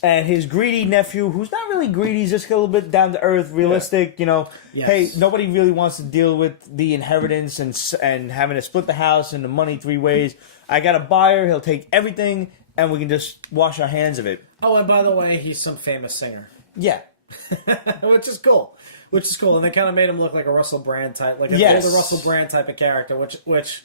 And his greedy nephew, who's not really greedy, he's just a little bit down to earth, realistic. You know, Yes. hey, nobody really wants to deal with the inheritance and having to split the house and the money 3 ways. I got a buyer. He'll take everything, and we can just wash our hands of it. Oh, and by the way, he's some famous singer. Yeah. Which is cool. And they kind of made him look like a Russell Brand type, like a Yes. older Russell Brand type of character, which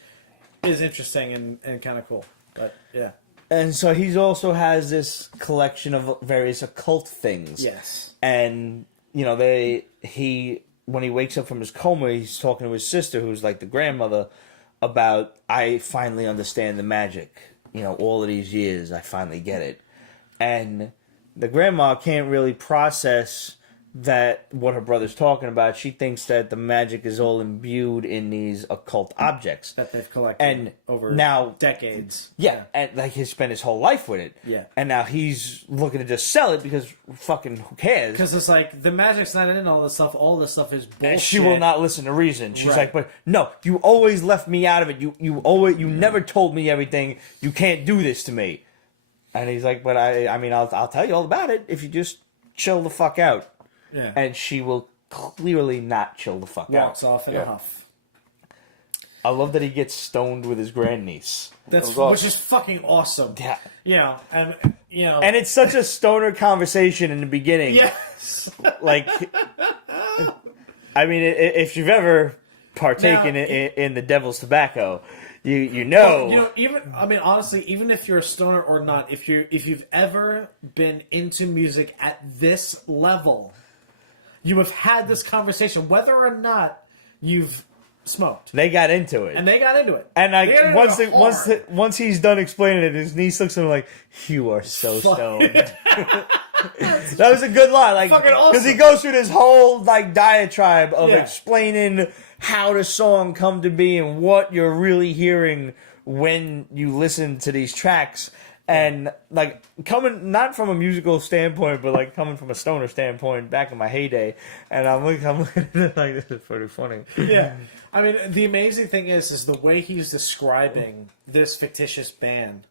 is interesting and kind of cool. But yeah, And so he also has this collection of various occult things. yes, And, you know, when he wakes up from his coma, he's talking to his sister, who's like the grandmother, about, I finally understand the magic. You know, all of these years, I finally get it. And the grandma can't really process that what her brother's talking about. She thinks that the magic is all imbued in these occult objects. that they've collected And over now- decades. Yeah, and like he spent his whole life with it. Yeah. And now he's looking to just sell it because fucking who cares? Because it's like the magic's not in all this stuff. All this stuff is bullshit. And she will not listen to reason. She's Right. like, but no, you always left me out of it. You never told me everything. You can't do this to me. And he's like, but I'll tell you all about it if you just chill the fuck out. Yeah. And she will clearly not chill the fuck Walks out. off in a Yeah. huff. I love that he gets stoned with his grandniece. That's was awesome. which is fucking awesome. Yeah. You know, and you know, And it's such a stoner conversation in the beginning. yes. Like, I mean, if you've ever partaken Now- in the devil's tobacco, you know. You know, honestly, even if you're a stoner or not, if you've ever been into music at this level, you have had this conversation, whether or not you've smoked, They got into it, and they got into it. and They got like into it hard. once he's done explaining it, his niece looks at him like, "You are so Fuck. stoned." That was a good line, like Fucking because awesome. he goes through this whole like diatribe of Yeah. explaining how the song come to be and what you're really hearing when you listen to these tracks. And like coming not from a musical standpoint, but like coming from a stoner standpoint back in my heyday, and I'm looking at it like, this is pretty funny. Yeah, I mean, the amazing thing is the way he's describing this fictitious band.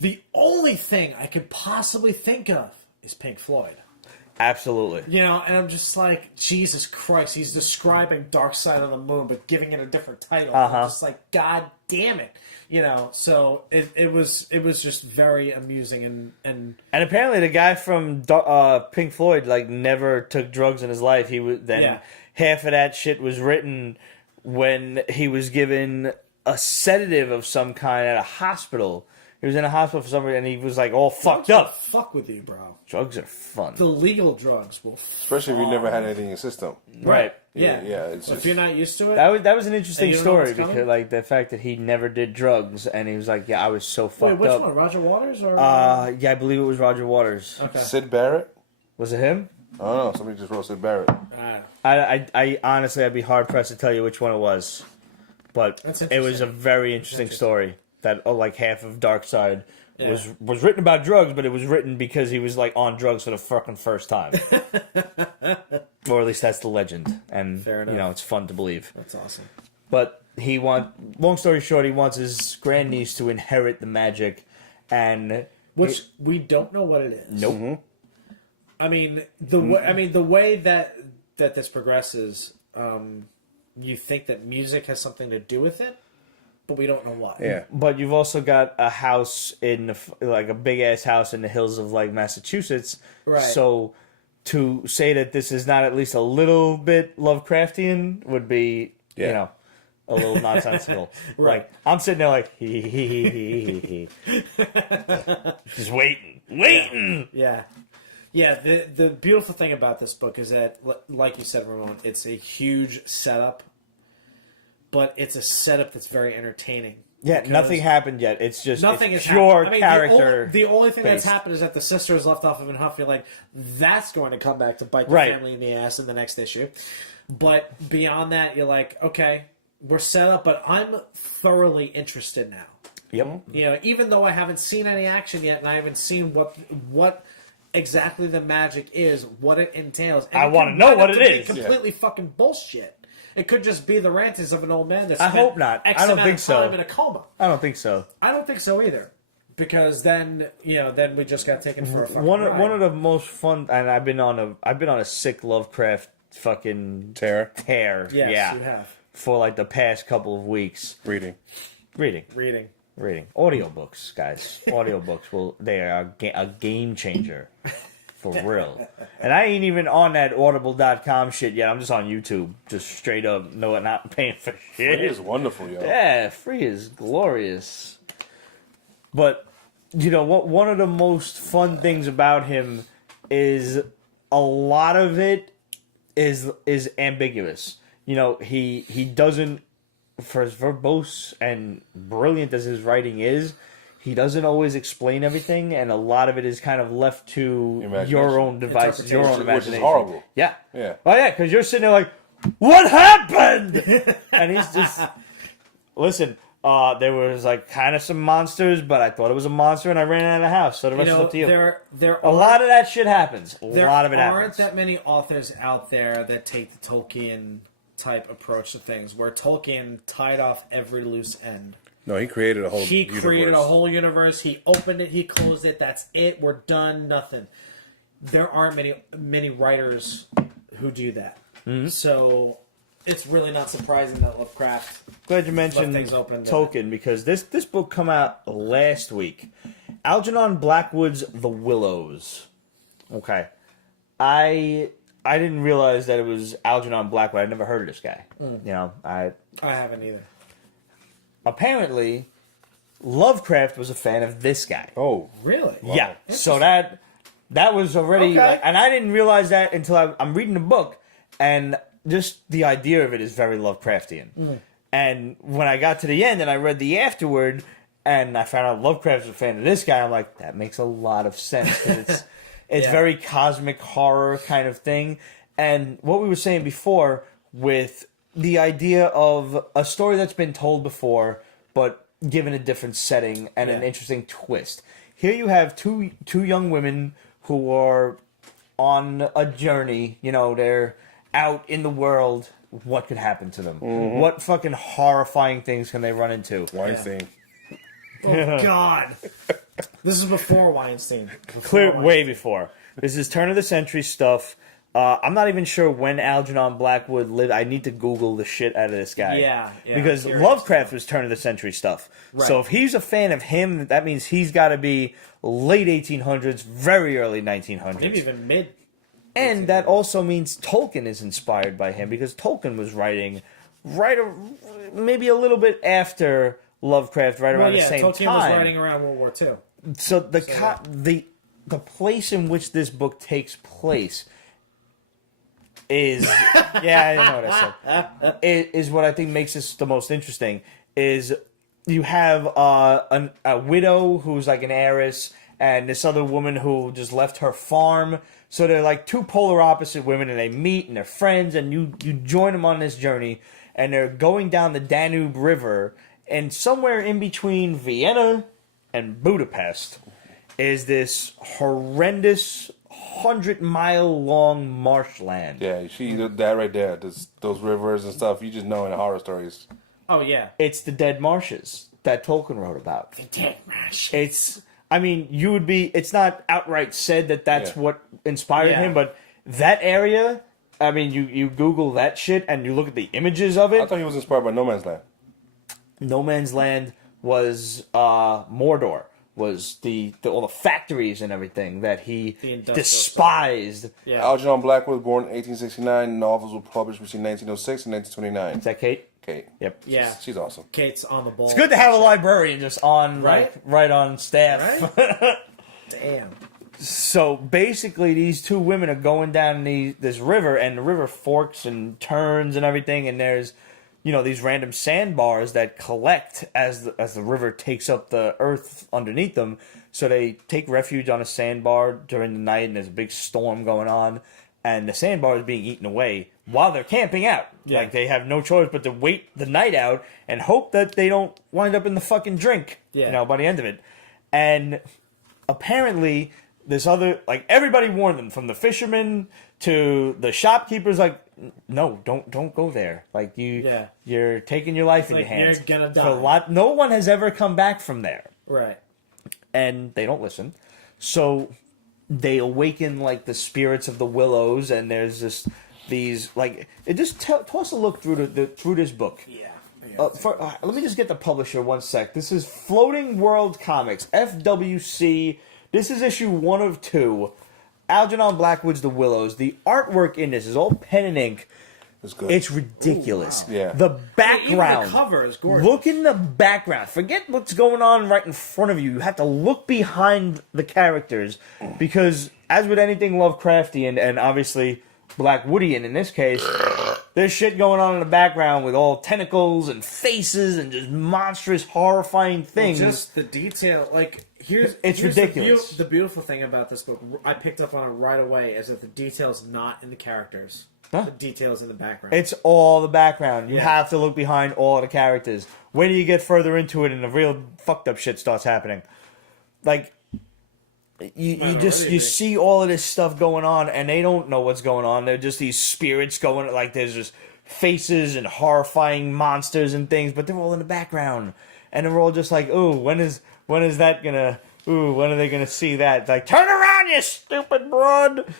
The only thing I could possibly think of is Pink Floyd. Absolutely. You know, and I'm just like, Jesus Christ, he's describing Dark Side of the Moon, but giving it a different title. I'm just like, God damn it. You know, so it was just very amusing and apparently the guy from Pink Floyd like never took drugs in his life. He was half of that shit was written when he was given a sedative of some kind at a hospital. He was in a hospital for some reason, and he was like all fucked up. Fuck with you, bro. Drugs are fun. The legal drugs will. Especially if you never had anything in your system. Right. Yeah. It's If just, you're not used to it, That was an interesting And you don't know story what's coming? because like the fact that he never did drugs and he was like, yeah, I was so fucked wait, which up. one? Roger Waters or? Yeah, I believe it was Roger Waters. Okay. Sid Barrett? Was it him? I don't know. Somebody just wrote Sid Barrett. I honestly, I'd be hard pressed to tell you which one it was, but That's it was a interesting. very interesting story. That like half of Dark Side was written about drugs, but it was written because he was like on drugs for the fucking first time, or at least that's the legend. And Fair enough. you know, it's fun to believe. That's awesome. But long story short, he wants his grandniece to inherit the magic, and Which we don't know what it is. nope. Mm-hmm. I mean the way that this progresses, you think that music has something to do with it, but we don't know why. Yeah. But you've also got a house like a big ass house in the hills of like Massachusetts. Right. So to say that this is not at least a little bit Lovecraftian would be, you know, a little nonsensical. Right. Like I'm sitting there like he. Just waiting. Yeah. Yeah, the beautiful thing about this book is that, like you said, Ramon, it's a huge setup, but it's a setup that's very entertaining. Yeah, Because nothing happened yet. It's just nothing it's has pure happened. I mean, character. The only thing that's based. happened is that the sister is left off of in Huff. You're like, that's going to come back to bite the Right. family in the ass in the next issue. But beyond that, you're like, okay, we're set up, but I'm thoroughly interested now. Yep. You know, even though I haven't seen any action yet, and I haven't seen what exactly the magic is, what it entails. And I it wanna could know wind what up it to be is. Completely fucking bullshit. It could just be the rantings of an old man that's I hope not. X I don't amount think of so. time in a coma. I don't think so. I don't think so either, because then then we just got taken for a fucking One ride. of the most fun, and I've been on a sick Lovecraft fucking Tear. tear. Yes, yeah, you have. for like the past couple of weeks. Reading. Reading. Reading. Audiobooks, guys. Audiobooks they are a game changer. For real. And I ain't even on that audible.com shit yet. I'm just on YouTube. Just straight up, not paying for shit. It is wonderful, yo. Yeah, free is glorious. But, you know, one of the most fun things about him is a lot of it is ambiguous. You know, he doesn't, for as verbose and brilliant as his writing is, he doesn't always explain everything, and a lot of it is kind of left to your own devices, your own imagination. Which is horrible. Yeah. Yeah. Oh, yeah, because you're sitting there like, what happened? And he's just... Listen, there was like kind of some monsters, but I thought it was a monster, and I ran out of the house, so the rest is up to you. There A lot of that shit happens. A lot of it aren't happens. that many authors out there that take the Tolkien type approach to things, where Tolkien tied off every loose end. No, he created a whole He universe. created a whole universe. He opened it. He closed it. That's it. We're done. Nothing. There aren't many writers who do that. Mm-hmm. So it's really not surprising that Lovecraft. Glad you mentioned things open. Tolkien, because this book come out last week. Algernon Blackwood's The Willows. Okay. I didn't realize that it was Algernon Blackwood. I'd never heard of this guy. You know, I haven't either. apparently Lovecraft was a fan of this guy. Oh, Really? Yeah. So that was already, Okay. and I didn't realize that until I'm reading the book, and just the idea of it is very Lovecraftian. And when I got to the end and I read the afterword, and I found out Lovecraft was a fan of this guy, I'm like, that makes a lot of sense, 'cause it's Yeah. very cosmic horror kind of thing. And what we were saying before with the idea of a story that's been told before, but given a different setting and an Yeah. interesting twist. Here you have two young women who are on a journey. You know, they're out in the world. What could happen to them? What fucking horrifying things can they run into? Weinstein. Oh God. This is before Weinstein. Way before. This is turn of the century stuff. I'm not even sure when Algernon Blackwood lived. I need to Google the shit out of this guy. Yeah, because curious. Lovecraft was turn of the century stuff. Right. So if he's a fan of him, that means he's got to be late 1800s, very early 1900s. Maybe even mid. And that also means Tolkien is inspired by him because Tolkien was writing maybe a little bit after Lovecraft, right around the same Tolkien time. was writing around World War II. So the place in which this book takes place is I know what I said. Is what I think makes this the most interesting. Is you have a widow who's like an heiress, and this other woman who just left her farm. So they're like two polar opposite women, and they meet and they're friends, and you join them on this journey, and they're going down the Danube River, and somewhere in between Vienna and Budapest is this horrendous 100-mile long marshland. Yeah, you see that right there. Those rivers and stuff. You just know in the horror stories. Oh, yeah. It's the dead marshes that Tolkien wrote about. The dead marshes. It's, I mean, it's not outright said that that's what inspired him, but that area, I mean, you Google that shit and you look at the images of I it. thought he was inspired by No Man's Land. No Man's Land was Mordor. Was all the factories and everything that he despised. Yeah. Algernon Blackwood was born in 1869. Novels were published between 1906 and 1929. Is that Kate? Kate. Yep. Yeah. She's awesome. Kate's on the ball. It's good to have a librarian just on Right? right on staff. Right? Damn. So basically, these two women are going down this river, and the river forks and turns and everything, and there's these random sandbars that collect as the river takes up the earth underneath them. So they take refuge on a sandbar during the night, and there's a big storm going on, and the sandbar is being eaten away while they're camping out. Yeah. Like, they have no choice but to wait the night out and hope that they don't wind up in the fucking drink, by the end of it. And apparently, this other, everybody warned them, from the fishermen to the shopkeepers, no, don't go there. You're taking your life in your hands. You're gonna die. No one has ever come back from there. Right. And they don't listen. So they awaken, the spirits of the Willows, and there's toss a look through this book. Yeah. Let me just get the publisher one sec. This is Floating World Comics, FWC. This is issue 1 of 2. Algernon Blackwood's The Willows. The artwork in this is all pen and ink. It's good. It's ridiculous. Ooh, wow. Yeah. The background. Even the cover is gorgeous. Look in the background. Forget what's going on right in front of you. You have to look behind the characters, because as with anything Lovecraftian, and obviously Blackwoodian in this case, there's shit going on in the background with all tentacles and faces and just monstrous, horrifying things. Just the detail, here's ridiculous. The beautiful thing about this book, I picked up on it right away, is that the detail's not in the characters. Huh? The detail's in the background. It's all the background. You have to look behind all of the characters. Wait till you get further into it and the real fucked up shit starts happening. You see all of this stuff going on, and they don't know what's going on. They're just these spirits going, there's just faces and horrifying monsters and things, but they're all in the background. And they're all just ooh, when is that gonna, ooh, when are they gonna see that? Turn around, you stupid broad!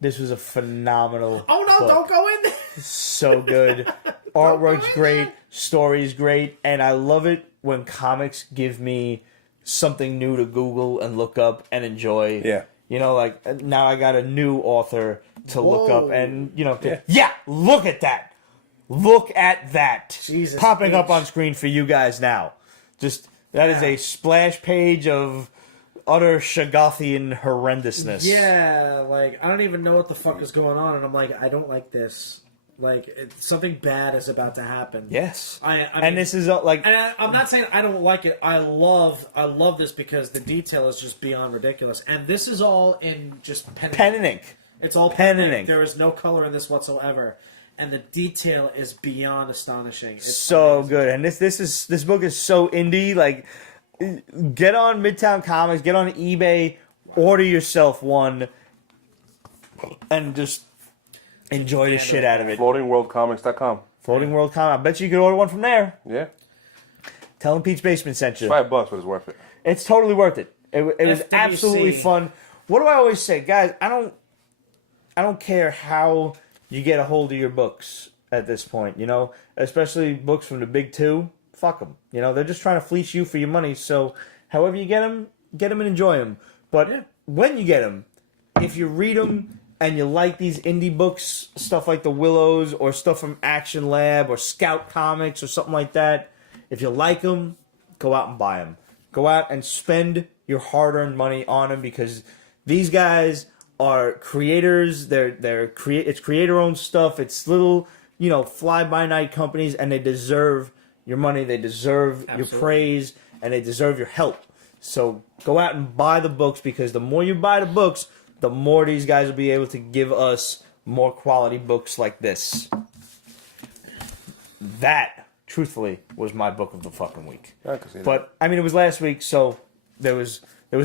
This was a phenomenal Oh no, book. don't go in there! So good. Artwork's great, story's great, and I love it when comics give me something new to Google and look up and enjoy. Yeah. Now I got a new author to look up, and look at that. Look at that. Jesus popping up H. on screen for you guys now. That is a splash page of utter Shagothian horrendousness. Yeah, I don't even know what the fuck is going on, and I'm I don't like this. Something bad is about to happen. Yes. I and mean, this is And I'm not saying I don't like it. I love this because the detail is just beyond ridiculous. And this is all in just pen and ink. It's all pen and ink. There is no color in this whatsoever. And the detail is beyond astonishing. It's so amazing. good. And this book is so indie. Get on Midtown Comics, get on eBay, order yourself one, and just enjoy the shit out of it. FloatingWorldComics.com. Floating World Comics. I bet you could order one from there. Yeah. Tell him Pete's Basement sent you. $5, but it's worth it. It's totally worth it. It was FWC. absolutely fun. What do I always say, guys? I don't care how you get a hold of your books at this point. You know, especially books from the big two. Fuck them. You know, they're just trying to fleece you for your money. So, however you get them and enjoy them. But when you get them, if you read them and you like these indie books, stuff like the Willows or stuff from Action Lab or Scout Comics or something like that, if you like them, go out and buy them. Go out and spend your hard-earned money on them because these guys are creators. It's creator-owned stuff. It's little, fly-by-night companies, and they deserve your money. They deserve your praise, and they deserve your help. So go out and buy the books because the more you buy the books, the more these guys will be able to give us more quality books like this. That, truthfully, was my book of the fucking week. I can see that. But I mean, it was last week, so there was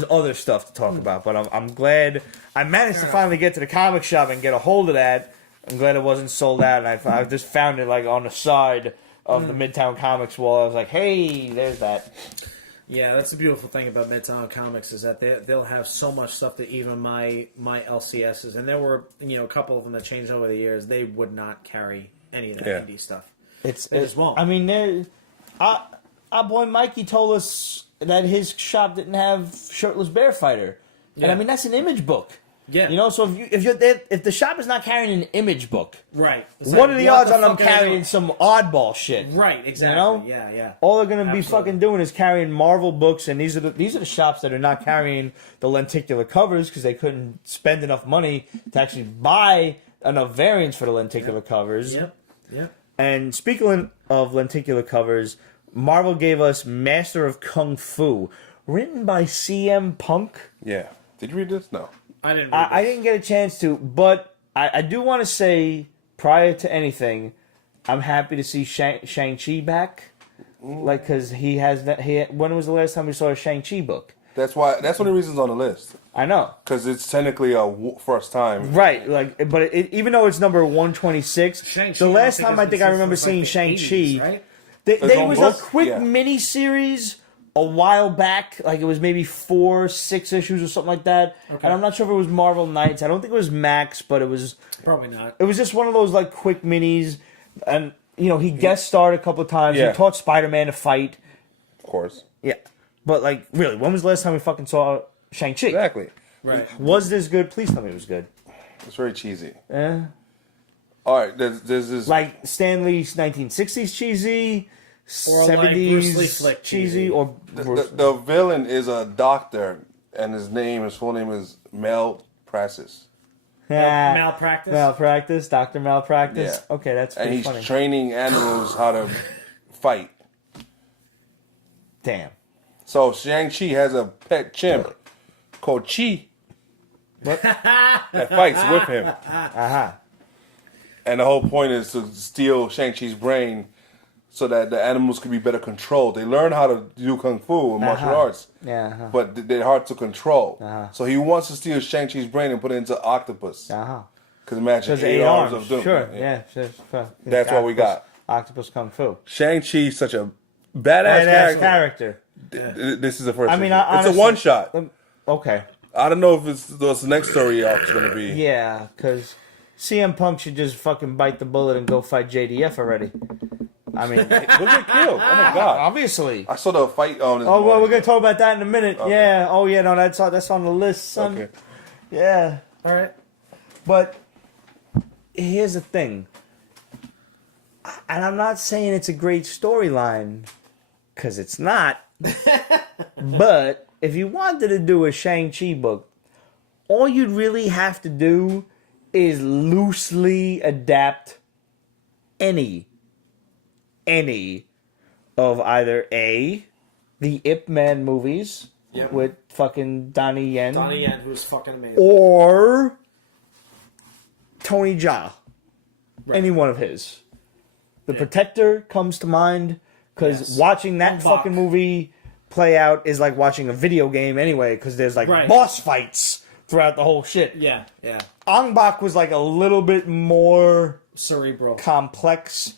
other stuff to talk about. But I'm glad I managed to finally get to the comic shop and get a hold of that. I'm glad it wasn't sold out, and I just found it like on the side of the Midtown Comics wall. I was like, hey, there's that. Yeah, that's the beautiful thing about Midtown Comics is that they'll have so much stuff that even my LCSs, and there were a couple of them that changed over the years, they would not carry any of that indie stuff. They just won't. I mean, our boy Mikey told us that his shop didn't have Shirtless Bear Fighter, and I mean that's an Image book. Yeah. So if the shop is not carrying an Image book, right? What are the odds on them carrying some oddball shit? Right, exactly. Yeah. All they're going to be fucking doing is carrying Marvel books, and these are the shops that are not carrying the lenticular covers because they couldn't spend enough money to actually buy enough variants for the lenticular covers. Yep. And speaking of lenticular covers, Marvel gave us Master of Kung Fu, written by CM Punk. Yeah. Did you read this? No. I didn't read this. I didn't get a chance to, but I do want to say, prior to anything, I'm happy to see Shang Chi back. Like, because he has that. When was the last time we saw a Shang Chi book? That's one of the reasons on the list. I know. Because it's technically a first time. Right. Like, but even though it's number 126, Shang-Chi, the last time I it's think I remember since, seeing the Shang-Chi, 80s, right? there was a book? quick mini-series a while back. Like, it was maybe 4-6 issues or something like that. Okay. And I'm not sure if it was Marvel Knights. I don't think it was Max, but it was... Probably not. It was just one of those, like, quick minis. And, he guest starred a couple of times. Yeah. He taught Spider-Man to fight. Of course. Yeah. But, like, really, when was the last time we fucking saw Shang-Chi? Exactly. Right. Was this good? Please tell me it was good. It's very cheesy. Yeah. All right, there's this... Like Stan Lee's 1960s cheesy, Or 70s like Bruce Lee flick cheesy, or... The villain is a doctor, and his full name is Mel Prasis. Malpractice? Dr. Malpractice. Yeah. Okay, that's And pretty he's funny. training animals how to fight. Damn. So Shang-Chi has a pet chimp called Chi that fights with him. Uh-huh. And the whole point is to steal Shang-Chi's brain so that the animals can be better controlled. They learn how to do kung fu and martial arts, Yeah. but they're hard to control. Uh-huh. So he wants to steal Shang-Chi's brain and put it into octopus. Uh-huh. Because imagine Because 8 arms of doom. Sure, yeah. Sure. That's what we got. Octopus Kung Fu. Shang-Chi is such a badass character. character. This is the first. I mean, issue. honestly, it's a one shot. Okay. I don't know if it's the next story arc is going to be. Yeah, because CM Punk should just fucking bite the bullet and go fight JDF already. I mean, He'll get killed. Oh my god! obviously. I saw the fight on. This Oh, well, morning. we're going to talk about that in a minute. Okay. Yeah. Oh, yeah, no, that's on the list, son. Okay. Yeah. All right. But here's the thing. And I'm not saying it's a great storyline, because it's not. But if you wanted to do a Shang-Chi book, all you'd really have to do is loosely adapt any of either A, the Ip Man movies with fucking Donnie Yen, who's fucking amazing. or Tony Jaa, any one of his. The Protector comes to mind because watching that fucking movie play out is like watching a video game anyway, because there's like boss fights throughout the whole shit. Yeah. Ong Bak was like a little bit more Cerebral. complex,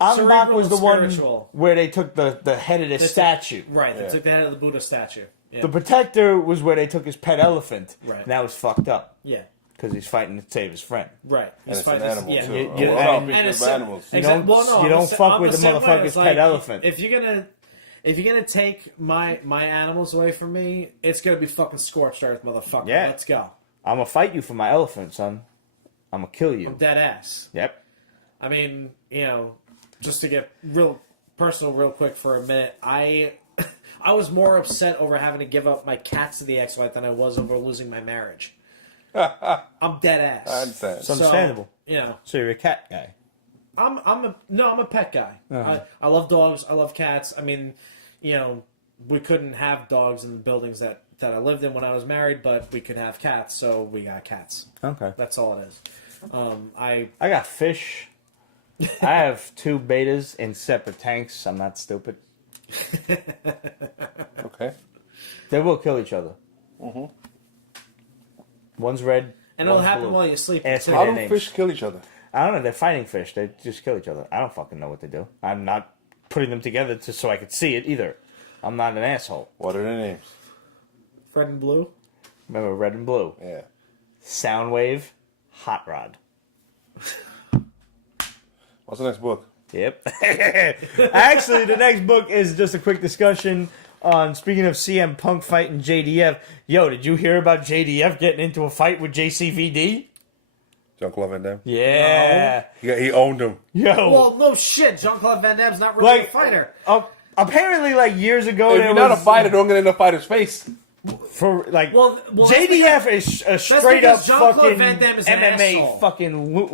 Ambak was the spiritual. one where they took the head of the statue. Right, they took the head of the Buddha statue. Yeah. The Protector was where they took his pet elephant. Right. And that was fucked up. Yeah. Because he's fighting to save his friend. Right. And He's it's an fighting animal, yeah. too. You- We're not and picking it's up animals. You don't- you don't fuck with the motherfucker's pet elephant. If you're gonna take my animals away from me, it's gonna be fucking scorched earth, motherfucker. Yeah. Let's go. I'm gonna fight you for my elephant, son. I'm gonna kill you. I'm dead ass. Yep. I mean, just to get real personal real quick for a minute, I was more upset over having to give up my cats to the ex-wife than I was over losing my marriage. I'm dead ass. I understand. It's understandable. So, So you're a cat guy. I'm a pet guy. Uh-huh. I love dogs. I love cats. I mean, we couldn't have dogs in the buildings that I lived in when I was married, but we could have cats, so we got cats. Okay. That's all it is. I I got fish. I have 2 betas in separate tanks. I'm not stupid. Okay. They will kill each other. Mm-hmm. One's red. and it'll one's happen blue. while you sleep. Ask too. me How their do names. fish kill each other? I don't know. They're fighting fish. They just kill each other. I don't fucking know what they do. I'm not putting them together so I could see it either. I'm not an asshole. What are their names? Red and blue. Remember red and blue. Yeah. Soundwave, Hot Rod. What's the next book? Yep. Actually, the next book is just a quick discussion on, speaking of CM Punk fighting JDF. Yo, did you hear about JDF getting into a fight with JCVD? Jean-Claude Van Damme. Yeah. He owned him. Yo. Well, no shit. Jean-Claude Van Damme's not really a fighter. Apparently, like years ago, If there you're not a was fighter, don't get in the fighter's face. for like Well, JDF is a straight up because Jean-Claude fucking Van Damme is an MMA asshole. fucking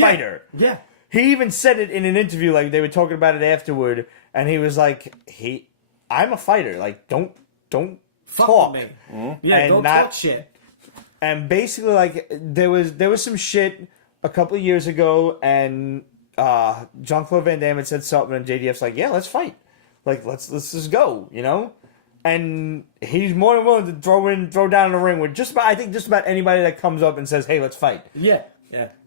fighter. Yeah. He even said it in an interview, like they were talking about it afterward, and he was like, I'm a fighter. Like, don't Fuck talk. with me. Yeah, And don't not- talk shit. And basically, like, there was some shit a couple of years ago, and Jean-Claude Van Damme had said something, and JDF's like, yeah, let's fight. Like, let's just go, And he's more than willing to throw down in the ring with just about anybody that comes up and says, hey, let's fight. Yeah.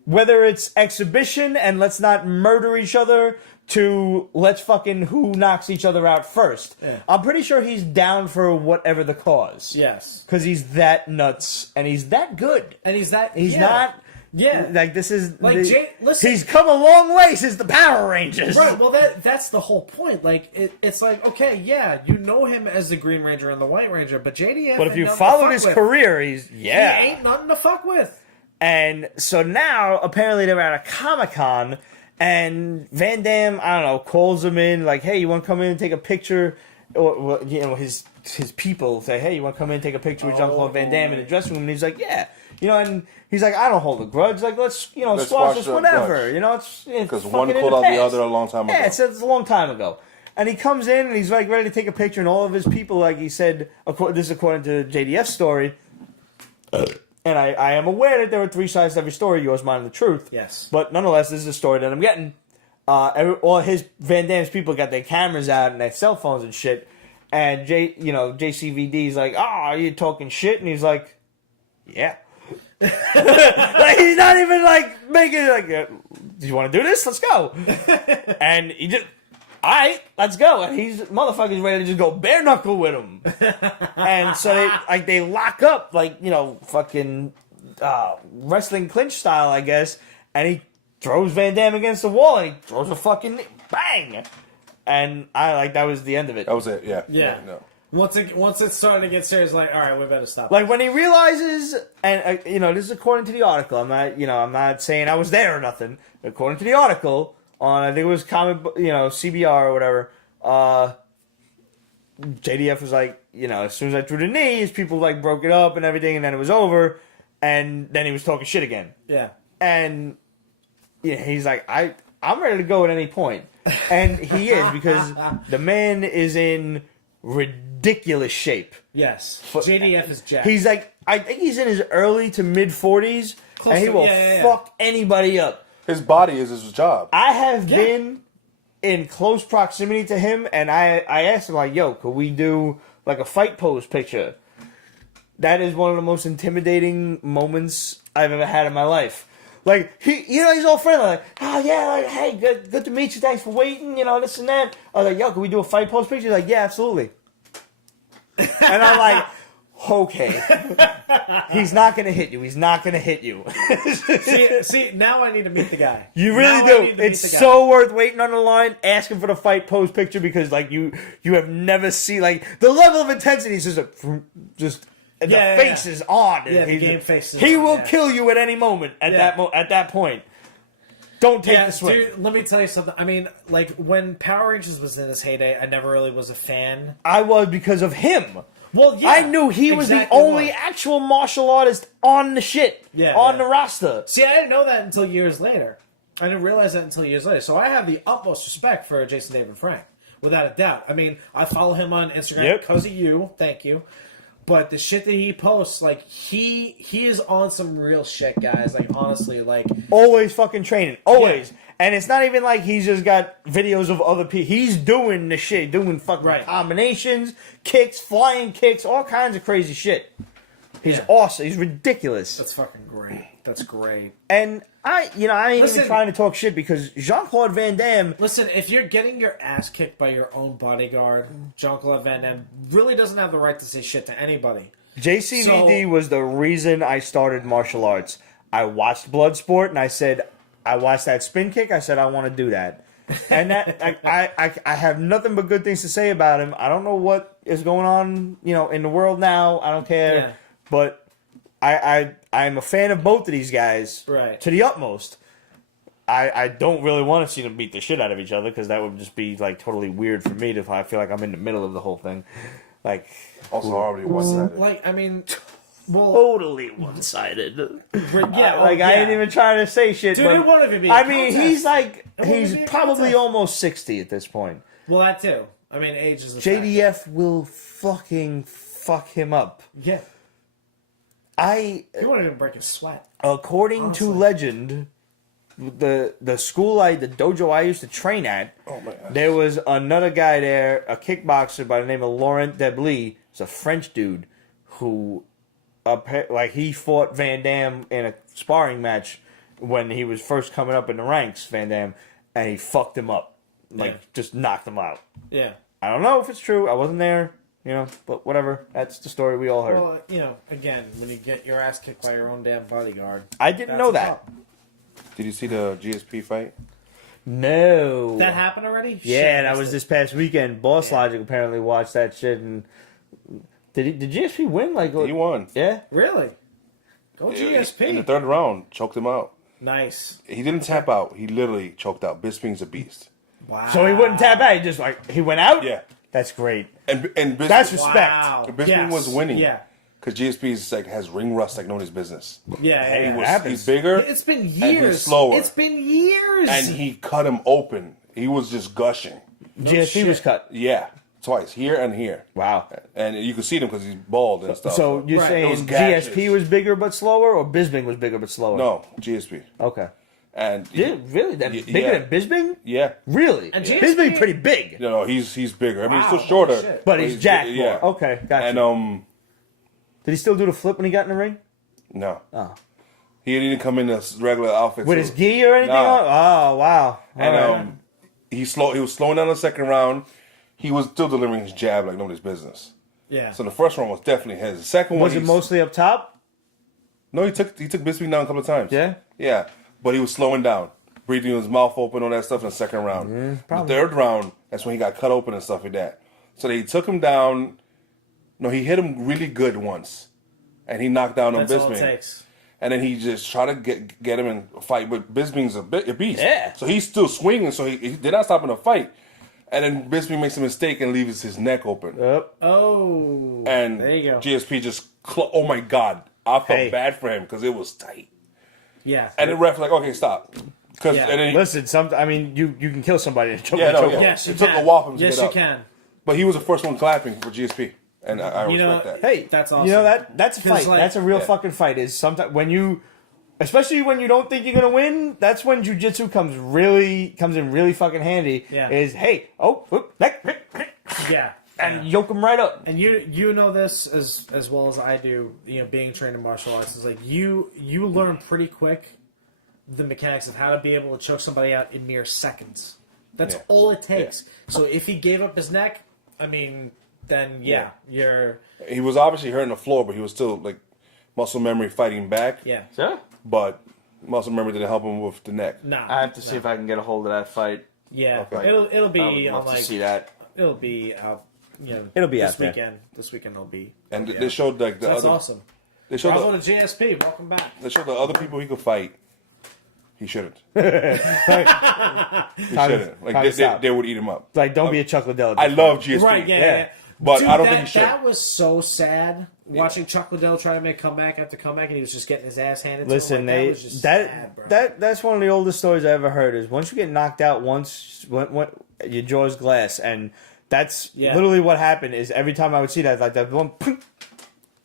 Whether it's exhibition and let's not murder each other to let's fucking who knocks each other out first. Yeah. I'm pretty sure he's down for whatever the cause. Yes. Because he's that nuts and he's that good. And he's not. Yeah. Like, this is. Like, listen. He's come a long way since the Power Rangers. Right, well, that's the whole point. Like, it's like, okay, yeah, you know him as the Green Ranger and the White Ranger, but JDF. But if ain't you nothing to followed fuck his with. career, he He ain't nothing to fuck with. And so now, apparently, they're at a Comic-Con, and Van Damme, I don't know, calls him in, like, hey, you want to come in and take a picture? Or, his people say, hey, you want to come in and take a picture with Jean-Claude Van Damme in the dressing room? And he's like, yeah. And he's like, I don't hold a grudge. Like, let's squash this, the whatever. grudge. It's Because fucking one in pulled the out the past. other a long time ago. Yeah, it's a long time ago. And he comes in and he's like ready to take a picture, and all of his people, like he said, this is according to JDF's story. And I am aware that there are 3 sides to every story, yours, mine, and the truth. Yes. But nonetheless, this is the story that I'm getting. All his Van Damme's people got their cameras out and their cell phones and shit. And JCVD's like, oh, are you talking shit? And he's like, yeah. Like, he's not even like making it like, do you want to do this? Let's go. And he just, all right, let's go. And he's motherfucker's ready to just go bare knuckle with him. And so they lock up fucking wrestling clinch style, I guess. And he throws Van Damme against the wall and he throws a fucking bang. And that was the end of it. That was it, yeah. Yeah. No. Once it started to get serious, like, all right, we better stop. Like, when he realizes, and this is according to the article. I'm not saying I was there or nothing. According to the article on, I think it was CBR or whatever. JDF was like, as soon as I threw the knees, people like broke it up and everything, and then it was over, and then he was talking shit again. Yeah. And he's like, I'm ready to go at any point, and he is, because the man is in ridiculous shape. Yes. JDF is jacked. He's like, I think he's in his early to mid 40s, and he will fuck anybody up. His body is his job. I have been in close proximity to him, and I asked him, like, yo, could we do like a fight pose picture? That is one of the most intimidating moments I've ever had in my life. Like he's all friendly. Like, oh yeah, like, hey, good to meet you. Thanks for waiting. This and that. I was like, yo, can we do a fight post picture? He's like, yeah, absolutely. And I'm like, okay, he's not gonna hit you. He's not gonna hit you. see, now I need to meet the guy. You really do. It's so worth waiting on the line, asking for the fight post picture because like you have never seen like the level of intensity is just. And the face is on. Yeah, the game face is he on, will kill you at any moment at that point. Don't take the swing. Dude, let me tell you something. I mean, like, when Power Rangers was in its heyday, I never really was a fan. I was because of him. Well, yeah. I knew he was the only actual martial artist on the the roster. See, I didn't know that until years later. I didn't realize that until years later. So I have the utmost respect for Jason David Frank, without a doubt. I mean, I follow him on Instagram because of you. Thank you. But the shit that he posts, like, he is on some real shit, guys. Like, honestly, like... Always fucking training. Always. Yeah. And it's not even like he's just got videos of other people. He's doing the shit. Doing fucking combinations, kicks, flying kicks, all kinds of crazy shit. He's awesome. He's ridiculous. That's fucking great. That's great. And I ain't even trying to talk shit because Jean-Claude Van Damme... Listen, if you're getting your ass kicked by your own bodyguard, Jean-Claude Van Damme really doesn't have the right to say shit to anybody. JCVD was the reason I started martial arts. I watched Bloodsport and I said, I watched that spin kick, I said I want to do that. And that I have nothing but good things to say about him. I don't know what is going on, in the world now. I don't care. Yeah. But I'm a fan of both of these guys to the utmost. I don't really want to see them beat the shit out of each other because that would just be like totally weird for me if I feel like I'm in the middle of the whole thing. Like also already one-sided. Like I mean, totally one-sided. I ain't even trying to say shit. Dude, but it won't even be. He's probably almost 60 at this point. Well, that too. I mean, age is a JDF will fucking fuck him up. Yeah. He won't even break a sweat. According to legend, the dojo I used to train at, there was another guy there, a kickboxer by the name of Laurent Deblis. It's a French dude who, he fought Van Damme in a sparring match when he was first coming up in the ranks, Van Damme, and he fucked him up. Just knocked him out. Yeah. I don't know if it's true. I wasn't there. But whatever. That's the story we all heard. Well, again, when you get your ass kicked by your own damn bodyguard. I didn't know that. Did you see the GSP fight? No. That happened already? Yeah, that was this past weekend. Boss Logic apparently watched that shit and did GSP win? He won. Yeah? Really? Go GSP. In the third round, choked him out. Nice. He didn't tap out. He literally choked out. Bisping's a beast. Wow. So he wouldn't tap out. He just he went out? Yeah. That's great. And Bisping, that's respect. Wow. Bisping was winning. Yeah. Because GSP's has ring rust like nobody's business. Yeah, he's bigger. It's been years. And he's slower. It's been years. And he cut him open. He was just gushing. GSP was cut. Yeah. Twice. Here and here. Wow. And you can see him because he's bald and stuff. So you're saying GSP was bigger but slower or Bisping was bigger but slower? No, GSP. Okay. And really? Bigger than Bisbing? Yeah. Really? And Bisbing pretty big. No, he's bigger. I mean, he's still shorter. But he's jacked more. Yeah. Okay, gotcha. And did he still do the flip when he got in the ring? No. Oh. He didn't come in a regular outfit. With his gi or anything on? Oh, wow. And he was slowing down the second round. He was still delivering his jab like nobody's business. Yeah. So the first round was definitely his. The second one was it mostly up top? No, he took Bisping down a couple of times. Yeah? Yeah. But he was slowing down. Breathing with his mouth open, all that stuff in the second round. The third round, that's when he got cut open and stuff like that. So they took him down. No, he hit him really good once. And he knocked down on Bisping. All it takes. And then he just tried to get him in a fight. But Bisping's a beast. Yeah. So he's still swinging, so he did not stop in a fight. And then Bisping makes a mistake and leaves his neck open. Yep. Oh. And there you go. GSP just, oh my God. I felt bad for him because it was tight. Yeah. And the ref like, okay, stop. And then listen, you can kill somebody and choke. Yes, it took a while for him to yes, get up. you can. But he was the first one clapping for GSP, and I respect that. Hey, that's awesome. That's a fight. That's a real fucking fight. Is sometimes especially when you don't think you're gonna win, that's when jiu-jitsu comes in really fucking handy. Yeah. Is yeah. And yoke them right up. And you know this as well as I do. Being trained in martial arts is like you learn pretty quick the mechanics of how to be able to choke somebody out in mere seconds. That's Yeah. all it takes. So if he gave up his neck, I mean, then you're He was obviously hurting the floor, but he was still like muscle memory fighting back. yeah. Yeah. But muscle memory didn't help him with the neck. No, I have to see if I can get a hold of that fight. Yeah, Okay. it'll I would be on love like to see that. it'll be out. It'll be this out there. weekend. This weekend it'll be. And it'll be they out. showed like the So that's other. awesome. They showed Bravo the, to JSP. Welcome back. they showed the other people he could fight. He shouldn't. He Time- shouldn't. Like time to stop. they would eat him up. Like, don't be a chocolate. I love GSP. Right? Yeah. Yeah. yeah. But Dude, I don't that, think he should. that was so sad watching Chuck Liddell try to make comeback after comeback, and he was just getting his ass handed. Listen, to him. Like, they that was just sad, bro. that's one of the oldest stories I ever heard. Is once you get knocked out once, when your jaw's glass, and that's literally what happened. Is every time I would see that, like that one,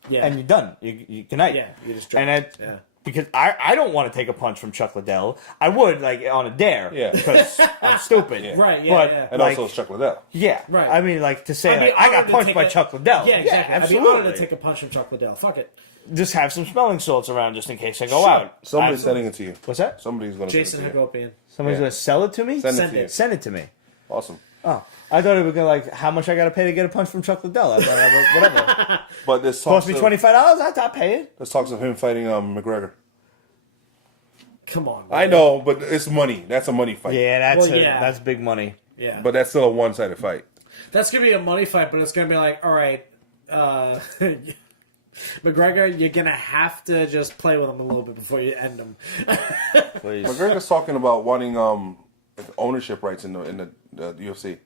yeah, and you're done. You good night. yeah, you just And dropped. that, Yeah. because I don't want to take a punch from Chuck Liddell. I would like on a dare. Yeah. Because I'm stupid. Yeah. Right, yeah, But, yeah. And like, also it's Chuck Liddell. yeah. Right. I mean, like to say I'd be like, I got honored to punched take by a- Chuck Liddell. Yeah, exactly. I'd be absolutely. honored to take a punch from Chuck Liddell. Fuck it. Just have some smelling salts around just in case I go out. Somebody's Absolutely. sending it to you. What's that? Somebody's going to Jason send it to you. Hagopian. Somebody's Yeah. gonna sell it to me. Send it Send to you. it. Send it to me. Awesome. Oh, I thought it was gonna like how much I gotta pay to get a punch from Chuck Liddell. I thought whatever. But this talks Cost me of, $25. I'll pay it. this talks of him fighting McGregor. Come on. I know, but it's money. That's a money fight. Yeah, that's Well, yeah. that's big money. Yeah. But that's still a one-sided fight. That's gonna be a money fight, but it's gonna be like, all right, McGregor, you're gonna have to just play with him a little bit before you end him. Please. McGregor's talking about wanting like ownership rights in the UFC.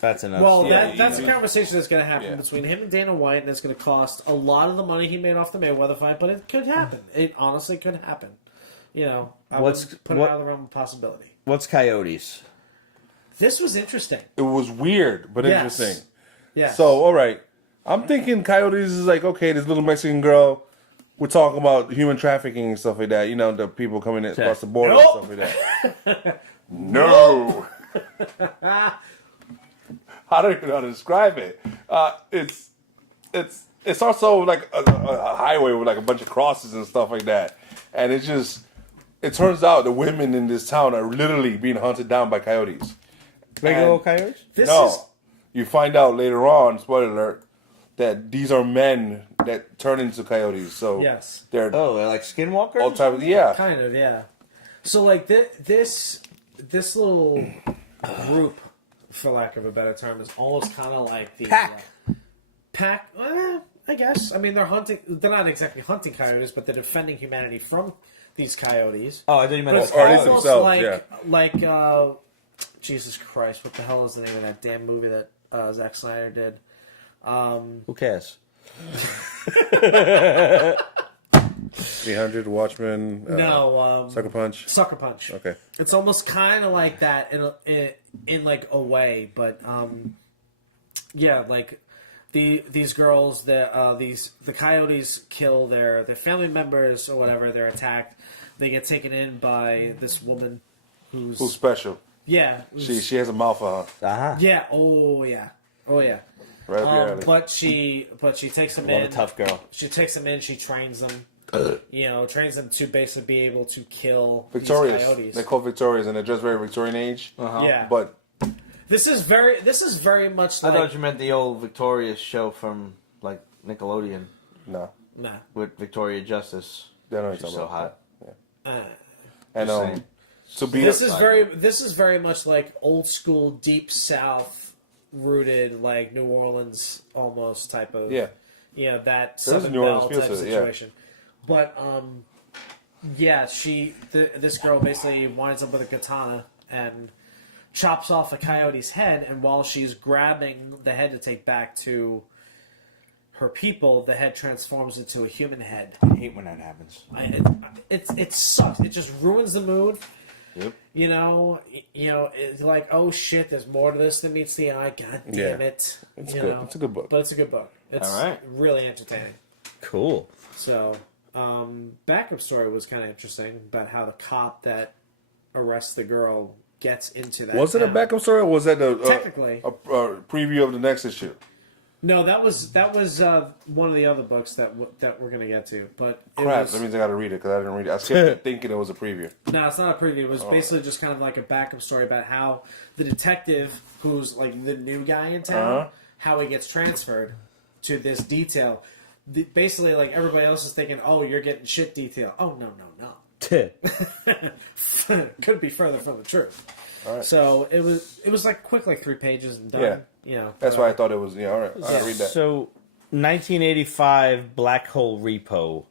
That's enough. Well, Yeah, that's a yeah. conversation that's gonna happen Yeah. between him and Dana White, and it's gonna cost a lot of the money he made off the Mayweather fight, but it could happen. It honestly could happen. You know, I What's- wouldn't put what- it out of the realm of possibility. What's Coyotes? This was interesting. It was weird, but Yes. interesting. Yeah. So, all right. I'm thinking Coyotes is like, okay, this little Mexican girl. We're talking about human trafficking and stuff like that. You know, the people coming in across the border Nope. and stuff like that. No. I don't even know how to describe it. It's also like a highway with like a bunch of crosses and stuff like that. And it turns out the women in this town are literally being hunted down by coyotes. Regular And- old Coyotes? this No, is you find out later on, spoiler alert, that these are men that turn into coyotes. So yes, they're Oh, they're like skinwalkers? all type of, yeah. kind of, yeah. So like this little group, for lack of a better term, is almost kind of like the Pack. Pack. I guess. I mean, they're hunting. They're not exactly hunting coyotes, but they're defending humanity from these coyotes. Oh, I thought you meant But it's like Or at least almost themselves, like Jesus Christ, what the hell is the name of that damn movie that Zack Snyder did? Who cares? 300 Watchmen. No, Sucker Punch. Sucker Punch. Okay. It's almost kind of like that in like a way, but yeah, like these girls, the coyotes kill their family members or whatever. They're attacked. They get taken in by this woman who's special? yeah, She has a mouth on her. Uh-huh. yeah, oh yeah. Right up your alley. But she takes them What in. a tough girl. She takes them in. She trains them. Trains them to basically be able to kill these Victorious. coyotes. They're called Victorious, and they're just very Victorian age. Yeah, But this is very much I like thought you meant the old Victorious show from like Nickelodeon no, nah. with Victoria Justice. they don't know She's so hot. And Just saying. to be This is very much like old school deep South rooted like New Orleans almost type of yeah. that There's Southern New Orleans Belle feel type to it, yeah. situation. But this girl basically winds up with a katana and chops off a coyote's head, and while she's grabbing the head to take back to her people, the head transforms into a human head. I hate when that happens. It sucks. It just ruins the mood. Yep. It's like, oh shit, there's more to this than meets the eye. God damn Yeah. it. It's good. It's a good book. But it's a good book. It's All right. really entertaining. Cool. So, backup story was kind of interesting about how the cop that arrests the girl gets into that. Was it a town. backup story, or was that Technically. a preview of the next issue? No, that was one of the other books that we're gonna get to. But Crap, that means I got to read it because I didn't read it. I skipped it thinking it was a preview. No, it's not a preview. It was basically just kind of like a backup story about how the detective, who's like the new guy in town, how he gets transferred to this detail. Basically, like everybody else is thinking, "Oh, you're getting shit detail." Oh, no. Could be further from the truth. All right. So it was like quick, like 3 pages and done. Yeah. You know, That's why I thought it was. Yeah, all right. I got to read that. So, 1985 Black Hole Repo.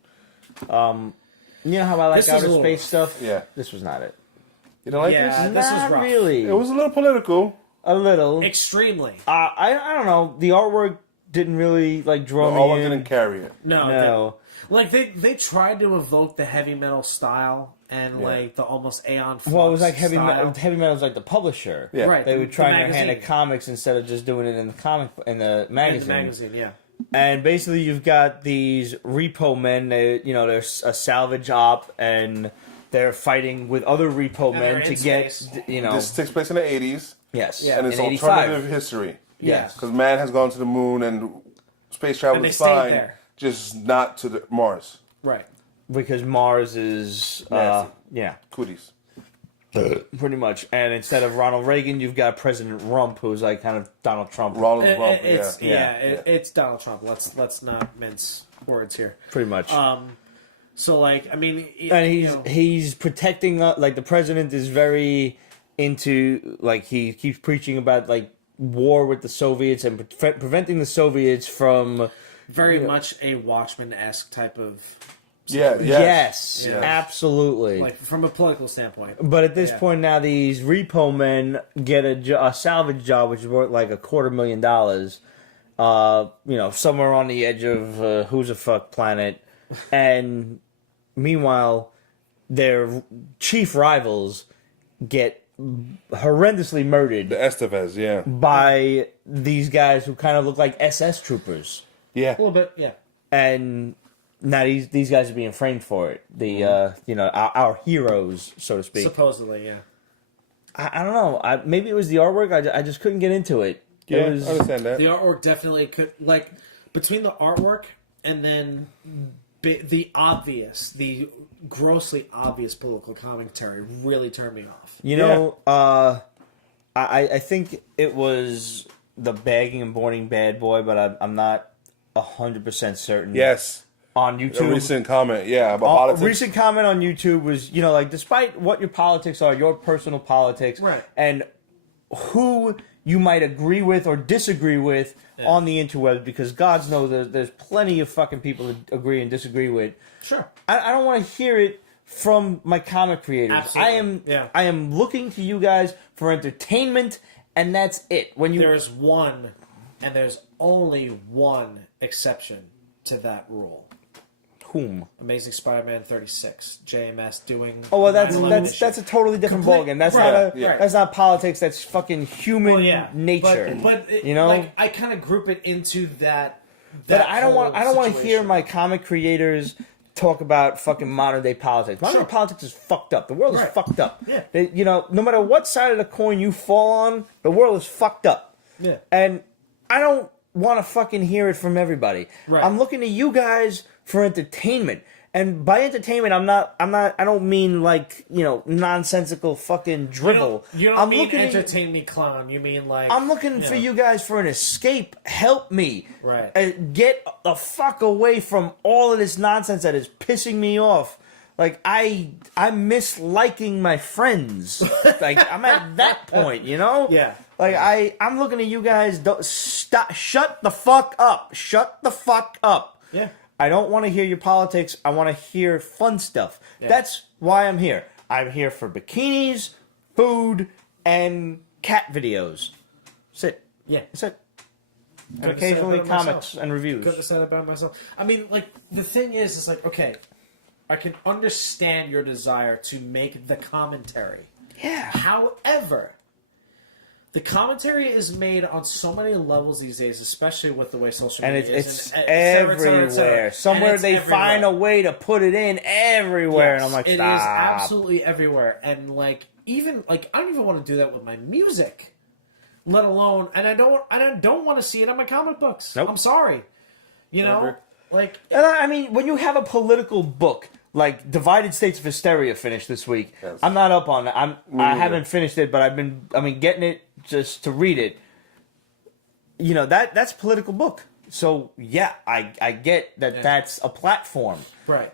You know how I like This is outer a little space rough. stuff? Yeah. This was not it. You don't like Yeah. this? This was Not rough. really. It was a little political. A little. extremely. I don't know. The artwork didn't really like draw The me artwork in. didn't carry it. No. Like they tried to evoke the heavy metal style and like the almost Aeon Flux Well, it was like heavy style. metal. Heavy metal was like the publisher. Yeah. Right. They the- would try the their hand at magazine. comics instead of just doing it in the magazine. In the magazine, yeah. And basically, you've got these repo men. They're a salvage op, and they're fighting with other repo And men they're to in get, space. This takes place in the 80s, yes, Yeah. and it's in alternative 85. history. Yes. Because man has gone to the moon and space travel And they is stayed fine, there. just not to the Mars. Right. Because Mars is, Nasty. yeah, Cooties. pretty much. And instead of Ronald Reagan, you've got President Rump, who's like kind of Donald Trump. Ronald Rump, It's yeah. it's Donald Trump. Let's not mince words here. Pretty much. So like I mean, And he's protecting, like the president is very into, like he keeps preaching about like war with the Soviets and preventing the Soviets from. very much a Watchmen-esque type of Yeah, Yes, Yes. absolutely. like from a political standpoint. But at this Yeah. point now, these repo men get a salvage job, which is worth like $250,000. Somewhere on the edge of who's a fuck planet, and meanwhile, their chief rivals get horrendously murdered The Estevez, yeah. by these guys who kind of look like SS troopers, Yeah. A little bit, yeah. and now these guys are being framed for it. The our heroes, so to speak. Supposedly, yeah. I don't know. Maybe it was the artwork. I just couldn't get into it. Yeah, It was, I understand that. The artwork definitely could, like, between the artwork and then the grossly obvious political commentary really turned me off. I think it was the bagging and boarding bad boy, but I'm not 100% certain. Yes. On A YouTube. recent comment, yeah, about A politics. recent comment on YouTube was, like, despite what your politics are, your personal politics, Right. and who you might agree with or disagree with on the interwebs, because God knows there's plenty of fucking people to agree and disagree with. Sure. I don't want to hear it from my comic creators. Absolutely. I am looking to you guys for entertainment, and that's it. When There's only one exception to that rule. whom? Amazing Spider-Man 36, JMS doing. Oh well, that's 9/11 that's a totally different Complete- ballgame. That's right, not right. that's not politics. That's fucking human Well, yeah, nature. But you I kind of group it into that. But I don't want to hear situation. my comic creators talk about fucking modern day politics. Modern Sure. day politics is fucked up. The world is Right. fucked up. Yeah. No matter what side of the coin you fall on, the world is fucked up. Yeah. And I don't want to fucking hear it from everybody. Right. I'm looking to you guys for entertainment. And by entertainment, I don't mean like, nonsensical fucking drivel. You don't I'm mean looking at- entertain me, clown. You mean like I'm looking for you guys for an escape. Help me. Right. Get the fuck away from all of this nonsense that is pissing me off. Like, I miss liking my friends. Like, I'm at that point, Yeah. Like, I'm looking at you guys. Shut the fuck up. Shut the fuck up. Yeah. I don't want to hear your politics. I want to hear fun stuff. Yeah. That's why I'm here. I'm here for bikinis, food, and cat videos. That's it. Yeah. That's it. And Couldn't have said it occasionally better comics myself. and reviews. Couldn't have said it by myself. I mean, like, the thing is like, okay, I can understand your desire to make the commentary. Yeah. However, the commentary is made on so many levels these days, especially with the way social And media it's is. And et cetera, et cetera, et cetera. everywhere. Somewhere And it's they everywhere. find a way to put it in everywhere. And I'm like, It is stop. absolutely everywhere. And, like, even, like, I don't even want to do that with my music. Let alone, and I don't want to see it in my comic books. Nope. I'm sorry. You know, Never. like And I mean, when you have a political book like Divided States of Hysteria finished this week, Yes. I'm not up on it. I neither. haven't finished it, but I've been getting it just to read it. You know, that's a political book. So yeah, I get that that's a platform. right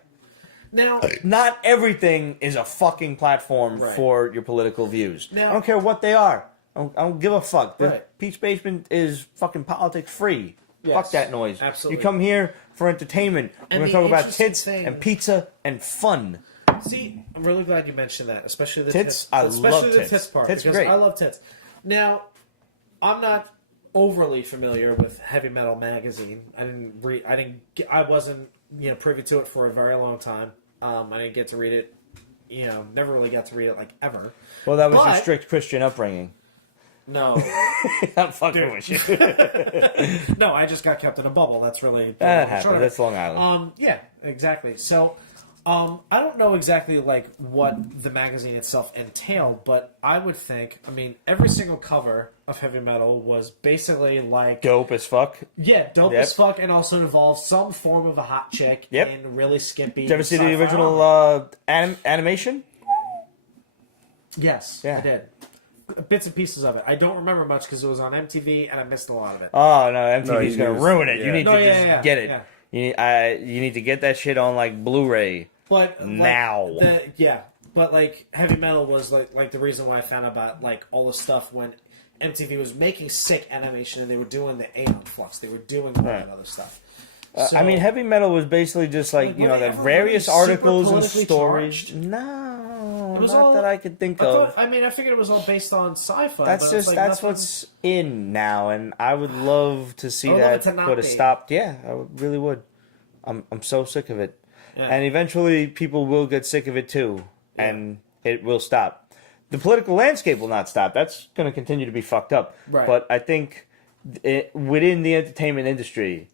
now. Not everything is a fucking platform Right. for your political views. Now- I don't care what they are. I don't give a fuck. The Right. Peach Basement is fucking politics free. Yes, Fuck that noise. absolutely. You come here for entertainment. And We're the going to talk about interesting tits thing- and pizza and fun. See, I'm really glad you mentioned that, especially the Tits? tits. I especially love the tits. tits part Tits because great. I love tits. Now, I'm not overly familiar with Heavy Metal magazine. I wasn't privy to it for a very long time. I didn't get to read it. Never really got to read it like ever. Well, that was your But- strict Christian upbringing. No, I'm fucking with you. no, I just got kept in a bubble. That's really That short happens. of it. That's Long Island. Yeah, exactly. So, I don't know exactly like what the magazine itself entailed, but I would think, every single cover of Heavy Metal was basically like Dope as fuck. dope Yep. as fuck, and also involved some form of a hot chick Yep. in really skimpy. Did you ever see the sci-fi original armor. animation? Yes, Yeah. I did. Bits and pieces of it. I don't remember much because it was on MTV, and I missed a lot of it. Oh no, MTV's No, gonna you ruin it. You yeah. need No, to yeah, just yeah, get it. yeah. You need to get that shit on like Blu-ray. But Now. But like Heavy Metal was like the reason why I found out about like all the stuff when MTV was making sick animation and they were doing the Aeon Flux, they were doing all that other stuff. So, Heavy Metal was basically just like, Like, you know, were they the ever various really super articles and politically stories. charged? No, it was not all that I could think I of. thought, I figured it was all based on sci-fi. That's but it's just like that's nothing- what's in now, and I would love to see I would love that it to not put a be. stop. Yeah, really would. I'm so sick of it, Yeah. and eventually people will get sick of it too, and it will stop. The political landscape will not stop. That's going to continue to be fucked up. Right. But I think within the entertainment industry,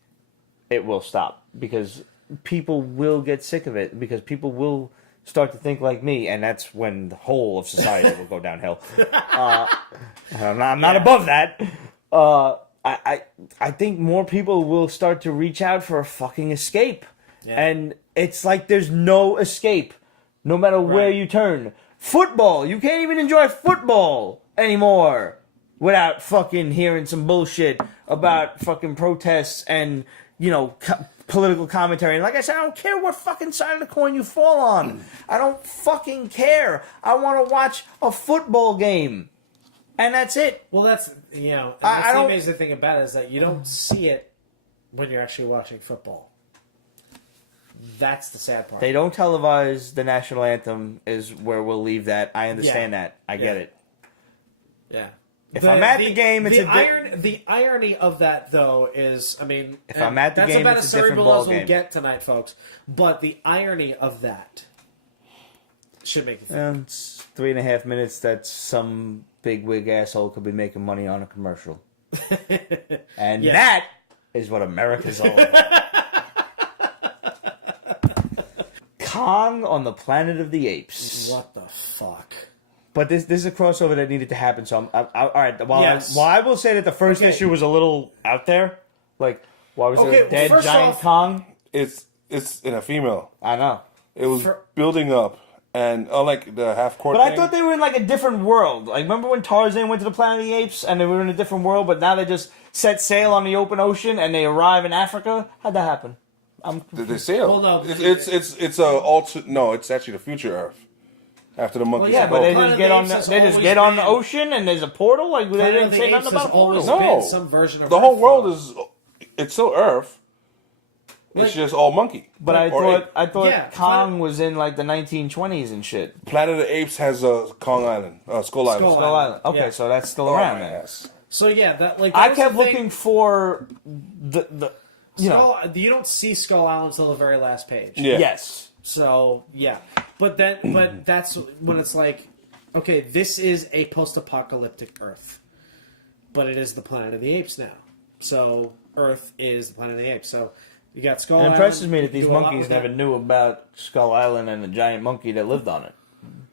it will stop because people will get sick of it because people will start to think like me, and that's when the whole of society will go downhill. I'm not above that. I think more people will start to reach out for a fucking escape, and it's like there's no escape, no matter where Right. you turn. Football, you can't even enjoy football anymore without fucking hearing some bullshit about fucking protests and political commentary. And like I said, I don't care what fucking side of the coin you fall on. I don't fucking care. I want to watch a football game. And that's it. Well, that's and I that's the don't- amazing thing about it is that you don't see it when you're actually watching football. That's the sad part. They don't televise the national anthem is where we'll leave that. I understand Yeah. that. I get Yeah. it. Yeah. If I'm at the game, it's the irony of that though is, If I'm at the that's game, about it's as a different cerebral as ballgame. we'll get tonight, folks. But the irony of that should make you think. It's 3.5 minutes that some big wig asshole could be making money on a commercial. And Yeah. that is what America's all about. Kong on the Planet of the Apes. What the fuck? But this is a crossover that needed to happen. So all right. While Yes. I will say that the first Okay. issue was a little out there, like why was Okay, there a well, dead first giant off- Kong? It's in a female. I know. It was For- building up, and unlike the half court. But I thought they were in like a different world. Like remember when Tarzan went to the Planet of the Apes and they were in a different world, but now they just set sail on the open ocean and they arrive in Africa? How'd that happen? Did they sail? Well, no, it's a no. It's actually the future Earth. After the monkeys. Yeah, took but they over. just Planet get of on the the, Apes they has just always get on the been- ocean and there's a portal. Like they Planet didn't of the say Apes nothing about has a portal. always No. been some version of the whole Earth, world though. it's still Earth. Like- It's just all monkey. But I Or thought Yeah, Kong was in like the 1920s and shit. Planet of the Apes has a Kong Island, Skull Island. Skull Skull Island. Okay, Yeah. so that's still Oh, around my then. ass. So yeah, that like I that was kept the thing. looking for the You don't see Skull Island until the very last page. Yeah. yes. So yeah, but that's when it's like, okay, this is a post-apocalyptic Earth, but it is the Planet of the Apes now. So Earth is the Planet of the Apes. So you got Skull It Island. impresses me you that these do a lot monkeys with never that. knew about Skull Island and the giant monkey that lived on it.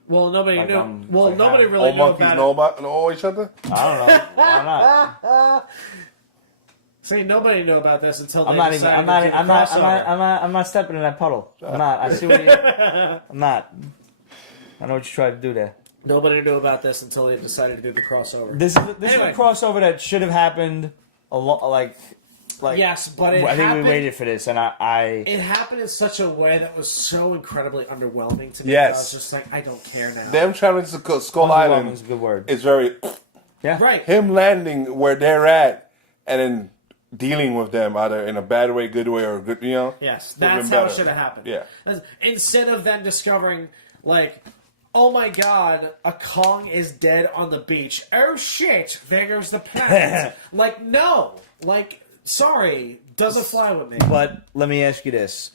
Well, nobody Like, knew. Well, like nobody how- really All knew monkeys about it. know each other. I don't know. Why not? See, nobody knew about this until I'm they not even. decided I'm not. to do the I'm not. I'm crossover. not. I'm not stepping in that puddle. I'm not. I see what you. I'm not. I know what you tried to do there. Nobody knew about this until they decided to do the crossover. This is Anyway. a crossover that should have happened a lot. Like yes, but it I think happened, we waited for this, and I It happened in such a way that was so incredibly underwhelming to me. Yes. I was just like, I don't care now. Them traveling to Skull Underwhelming Island is a good word. is very Yeah. Right. him landing where they're at and then dealing with them either in a bad way, good way, or good. You know. Yes, Would've that's been how it better. should have happened. Yeah. Instead of them discovering, like, oh my god, a Kong is dead on the beach. Oh shit, there goes the planet. Like, no. Like, sorry, doesn't fly with me. But let me ask you this: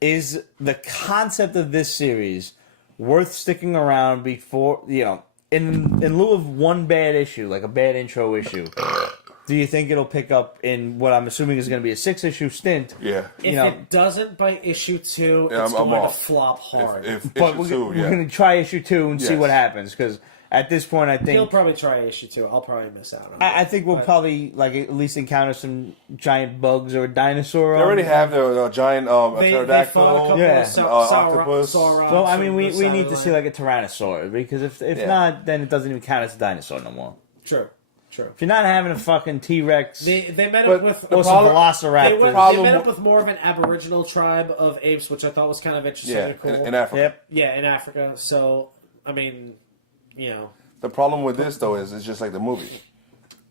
is the concept of this series worth sticking around before in lieu of one bad issue, like a bad intro issue? Do you think it'll pick up in what I'm assuming is going to be a 6-issue stint? Yeah. If know- it doesn't by issue 2, Yeah, it's I'm going to off. flop hard. If But issue we're 2, yeah. going to try issue 2 and see Yes. what happens, because at this point, I He'll think probably try issue 2. I'll probably miss out on it. I think we'll But- probably like at least encounter some giant bugs or a dinosaur. They already have the giant They fought a pterodactyl. couple Yeah. of Octopus. Well, I mean, we need to see like a tyrannosaur, because if Yeah. not, then it doesn't even count as a dinosaur no more. True. If you're not having a fucking T-Rex They met But- up with or some problem- velociraptor, they met up with more of an Aboriginal tribe of apes, which I thought was kind of interesting Yeah, and cool. in Africa. yep. Yeah, in Africa. So, I mean, The problem with this though is it's just like the movie.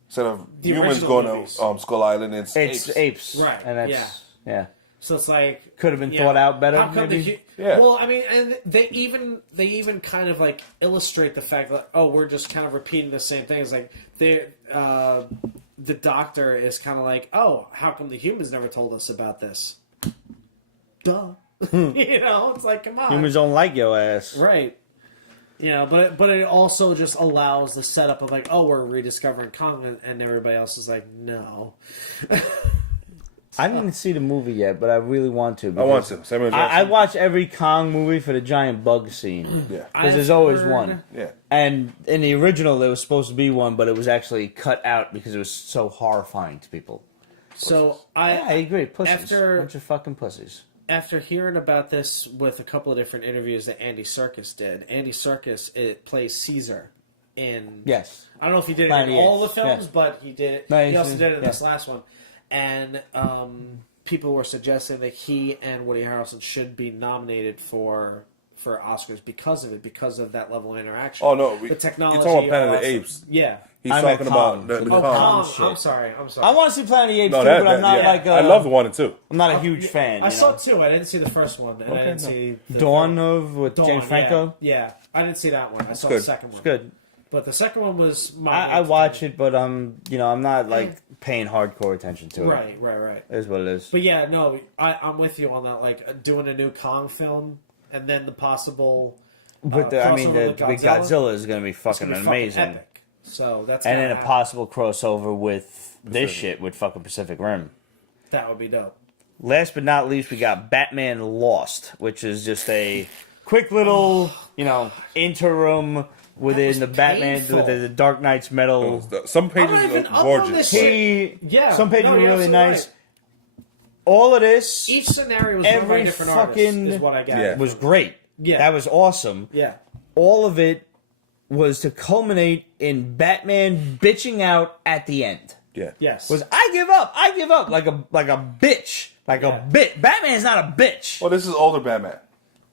Instead of The humans original going movies. to Skull Island, it's It's apes, Right, And that's yeah. so it's like Could have been you thought know, out better, How come maybe? Yeah. Well, I mean, and they even kind of like illustrate the fact that we're just kind of repeating the same thing. It's like the doctor is kind of like, how come the humans never told us about this? Duh. It's like, come on. Humans don't like your ass. Right. But it also just allows the setup of like, we're rediscovering Kong, and everybody else is like, no. I didn't see the movie yet, but I really want to. I want because to. Samuel I Jackson. watch every Kong movie for the giant bug scene. Yeah. Because there's always heard- one. Yeah. And in the original, there was supposed to be one, but it was actually cut out because it was so horrifying to people. So Yeah, I agree. Pussies. After- Bunch of fucking pussies. After hearing about this with a couple of different interviews that Andy Serkis did, Andy Serkis plays Caesar in. Yes. I don't know if he did it Planet in of the all the Apes, films, yeah. but he did it. No, he he's also in- did it in yeah. this last one, and people were suggesting that he and Woody Harrelson should be nominated for Oscars because of it, because of that level of interaction. Oh no, the technology. You're talking about Planet of the also- Apes. Yeah. He's I'm at talking about Kong. the Oh, Kong. Kong. I'm shit. sorry. I want to see Planet of the Apes No, too, that, but I'm not yeah. like a, I love the one and two. I'm not a huge fan. I you saw know? two. I didn't see the first one, and I didn't see the Dawn of with Dawn, James Franco. Yeah. I didn't see that one. I saw good. the second one. It's good. But the second one was my. I watch it, but I'm not like paying hardcore attention to it. Right. It is what it is. But yeah, no, I'm with you on that. Like doing a new Kong film, and then the possible. But the crossover with big Godzilla is going to be it's fucking gonna be amazing. epic. So that's And gotta then a happen. possible crossover with this shit with fucking Pacific Rim. That would be dope. Last but not least, we got Batman Lost, which is just a quick little, interim within the Batman, painful. with the Dark Knight's Metal. Some pages I'm not even are up on gorgeous. this He, Yeah, some pages no, were you're really absolutely nice. right. All of this Each scenario was run by Every different fucking- artists, is what I got. Yeah. was great. Yeah. That was awesome. Yeah. All of it was to culminate in Batman bitching out at the end. Yeah. Yes. Was I give up like a bitch, like Yeah. a bitch. Batman's not a bitch. Well, this is older Batman.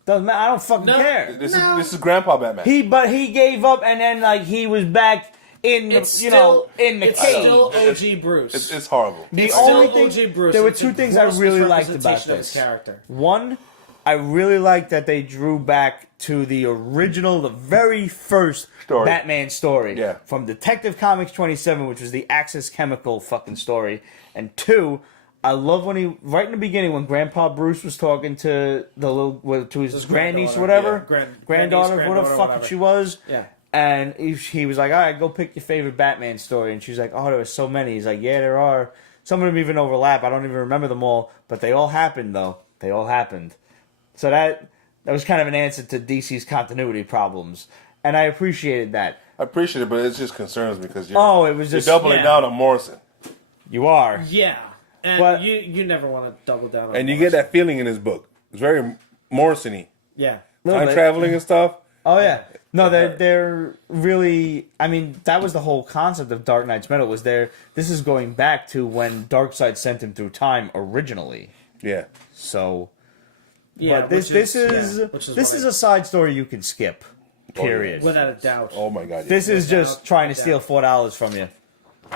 Doesn't matter. I don't fucking No. care. This No. is Grandpa Batman. He gave up, and then like he was back in the It's still in the it's cage. still OG Bruce. It's horrible. The It's only still thing OG Bruce. there were It's two a things I gross really liked about misrepresentation of his this. character. One, I really liked that they drew back to the original, the very first Story. Batman story. Yeah. From Detective Comics 27, which was the Axis Chemical fucking story. And two, I love when right in the beginning, when Grandpa Bruce was talking to to his grandniece or whatever, yeah. granddaughter, whatever the granddaughter, fuck whatever. she was. Yeah. And he was like, all right, go pick your favorite Batman story. And she's like, oh, there were so many. He's like, yeah, there are. Some of them even overlap. I don't even remember them all. But they all happened, though. They all happened. So That was kind of an answer to DC's continuity problems, and I appreciated that. I appreciate it, but it just concerns me because It was just you're doubling down on Morrison. You are. Yeah. And But- you never want to double down on And you Morrison. get that feeling in his book. It's very Morrison-y. Yeah. Little Time bit. traveling and stuff. Oh yeah. No, they're really. I mean, that was the whole concept of Dark Knight's Metal. Was there? This is going back to when Darkseid sent him through time originally. Yeah. So, Yeah. but this is a side story you can skip. Period. without a doubt. Oh my god. This is just Without trying to doubt. steal $4 from you.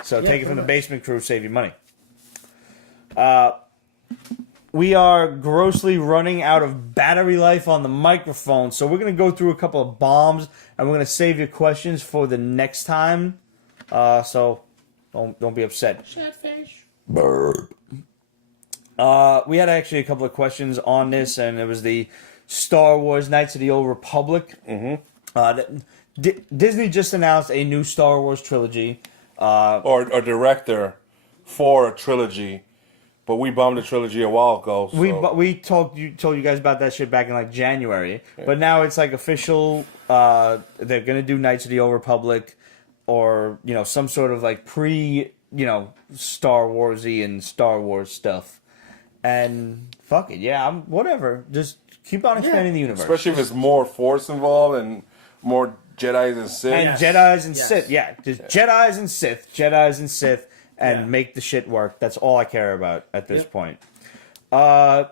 So Yeah, take it from pretty the much. basement crew, save you money. We are grossly running out of battery life on the microphone, so we're going to go through a couple of bombs, and we're going to save your questions for the next time. So don't be upset. Burp. We had actually a couple of questions on this, and it was the Star Wars Knights of the Old Republic. Disney just announced a new Star Wars trilogy. or a director for a trilogy, but we bombed the trilogy a while ago. So. We told you guys about that shit back in like January, but now it's like official. They're gonna do Knights of the Old Republic, or some sort of like Star Warsy and Star Wars stuff. And fuck it, yeah, whatever. Just keep on expanding the universe. Especially if it's more Force involved and more Jedi's and Sith. And Yes. Jedis and Yes. Sith, yeah, just Jedis and Sith, and make the shit work. That's all I care about at this point. Some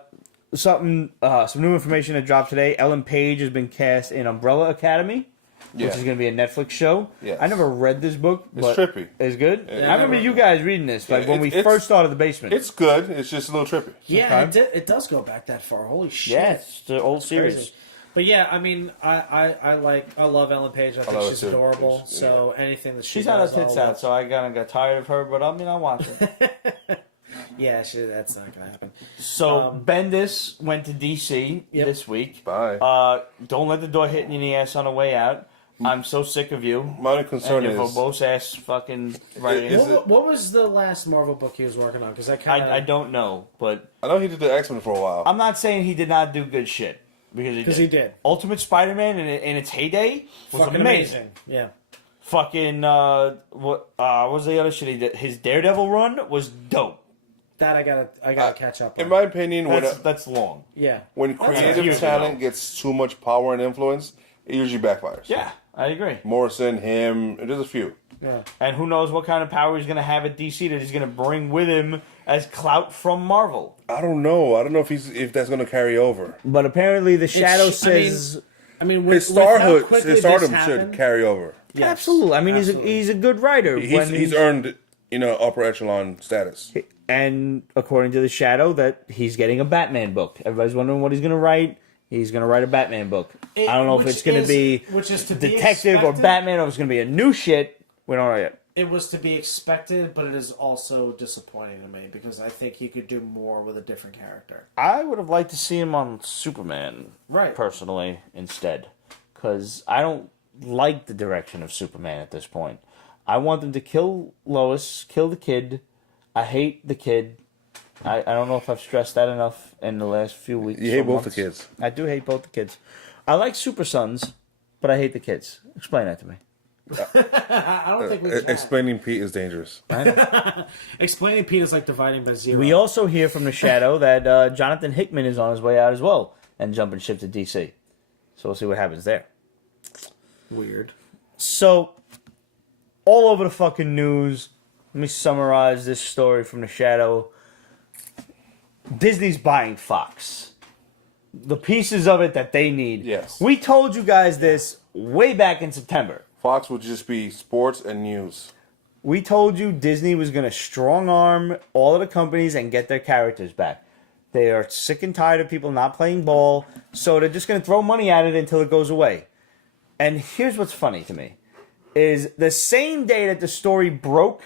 new information that dropped today. Ellen Page has been cast in Umbrella Academy, which is going to be a Netflix show. Yes. I never read this book, but trippy. it's good. Yeah, I remember you guys reading this, like when we it's- first started the basement. It's good. It's just a little trippy. Yeah, Okay. it does go back that far. Holy shit. Yeah, it's the old Crazy. series. But yeah, I mean, I love Ellen Page. I think love her she's too. adorable. It's- So anything that she She's had her does, tits I'll out, so I kind of got tired of her, but I watched it. yeah, that's not gonna happen. So Bendis went to DC Yep. this week. Bye. Don't let the door hit you in the ass on the way out. I'm so sick of you. My only And concern your is verbose ass fucking writing. Is it- What was the last Marvel book he was working on? Because I kind of I don't know, but I know he did the X-Men for a while. I'm not saying he did not do good shit. Because he did. Ultimate Spider-Man in its heyday was fucking amazing. Yeah. Fucking what was the other shit he did? His Daredevil run was dope. That I gotta catch up on. In my opinion, That's long. yeah. when creative years talent ago. gets too much power and influence, it usually backfires. Yeah, I agree. Morrison, him, there's a few. Yeah. And who knows what kind of power he's gonna have at DC that he's gonna bring with him as clout from Marvel. I don't know. I don't know if that's going to carry over. But apparently the Shadow It's- I mean, says I mean, His with how starhood, quickly his this stardom happened- should carry over. Yes, absolutely. I mean, absolutely. he's a good writer. He's earned upper echelon status. And according to the Shadow, that he's getting a Batman book. Everybody's wondering what he's going to write. He's going to write a Batman book. I don't know if which it's going to is- be which is to be detective or expected. Batman, or if it's going to be a new shit. We don't know yet. It was to be expected, but it is also disappointing to me because I think he could do more with a different character. I would have liked to see him on Superman, Right. personally, instead. Because I don't like the direction of Superman at this point. I want them to kill Lois, kill the kid. I hate the kid. I don't know if I've stressed that enough in the last few weeks. You hate or both the months. kids. I do hate both the kids. I like Super Sons, but I hate the kids. Explain that to me. I don't think we can. Explaining Pete is dangerous. Explaining Pete is like dividing by zero. We also hear from the Shadow that Jonathan Hickman is on his way out as well and jumping ship to DC. So we'll see what happens there. Weird. So, all over the fucking news, let me summarize this story from the Shadow. Disney's buying Fox. The pieces of it that they need. Yes. We told you guys this way back in September. Fox would just be sports and news. We told you Disney was going to strong arm all of the companies and get their characters back. They are sick and tired of people not playing ball, so they're just going to throw money at it until it goes away. And here's what's funny to me, is the same day that the story broke,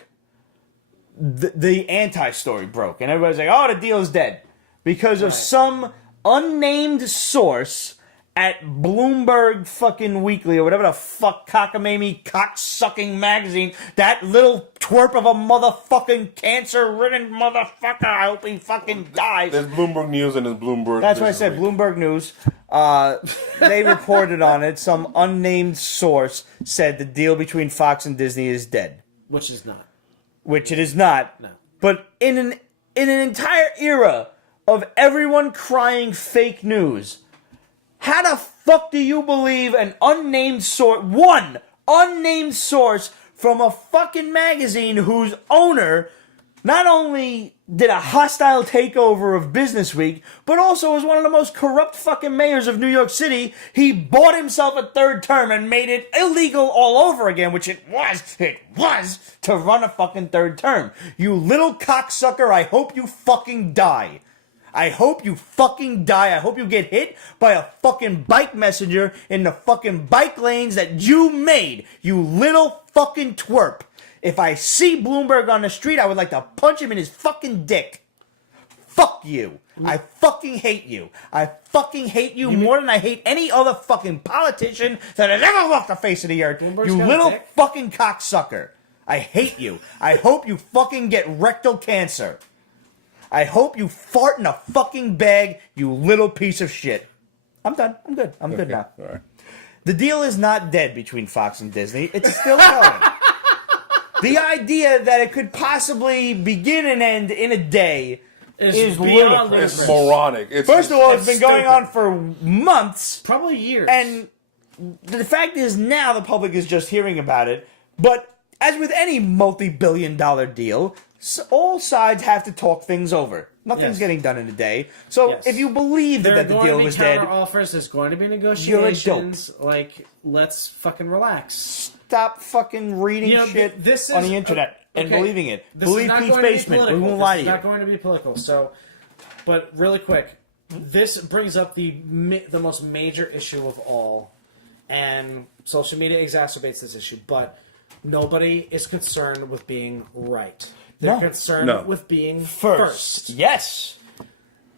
the anti-story broke. And everybody's like, oh, the deal's dead. Because of some unnamed source at Bloomberg fucking Weekly or whatever the fuck cockamamie cock-sucking magazine, that little twerp of a motherfucking cancer-ridden motherfucker, I hope he fucking dies. There's Bloomberg News and there's Bloomberg. That's what I Business said, Week. Bloomberg News. They reported on it. Some unnamed source said the deal between Fox and Disney is dead. Which is not. Which it is not. No. But in an entire era of everyone crying fake news, how the fuck do you believe an unnamed source, one unnamed source from a fucking magazine whose owner not only did a hostile takeover of Business Week, but also was one of the most corrupt fucking mayors of New York City? He bought himself a third term and made it illegal all over again, which it was to run a fucking third term. You little cocksucker, I hope you fucking die. I hope you fucking die. I hope you get hit by a fucking bike messenger in the fucking bike lanes that you made, you little fucking twerp. If I see Bloomberg on the street, I would like to punch him in his fucking dick. Fuck you. I fucking hate you. I fucking hate you more than I hate any other fucking politician that has ever walked the face of the earth. Bloomberg's You got a little dick? fucking cocksucker. I hate you. I hope you fucking get rectal cancer. I hope you fart in a fucking bag, you little piece of shit. I'm done. I'm good. I'm good now. All right. The deal is not dead between Fox and Disney. It's still going. The idea that it could possibly begin and end in a day is beyond ludicrous. It's moronic. First of all, it's It's been going stupid. on for months, Probably years. and the fact is now the public is just hearing about it. But as with any multi-billion-dollar deal, all sides have to talk things over. Nothing's Yes. getting done in a day. So Yes. if you believe there are that the going deal to be was dead, counter offers. There's going to be You're a negotiations. Like, let's fucking relax. stop fucking reading You know, shit this on is- the internet and okay, believing it. This is Believe not Pete's going to be Basement. We political. won't lie to This is you. not going to be political. So, but really quick, this brings up the most major issue of all, and social media exacerbates this issue. But nobody is concerned with being right. They're No. concerned No. with being First. Yes.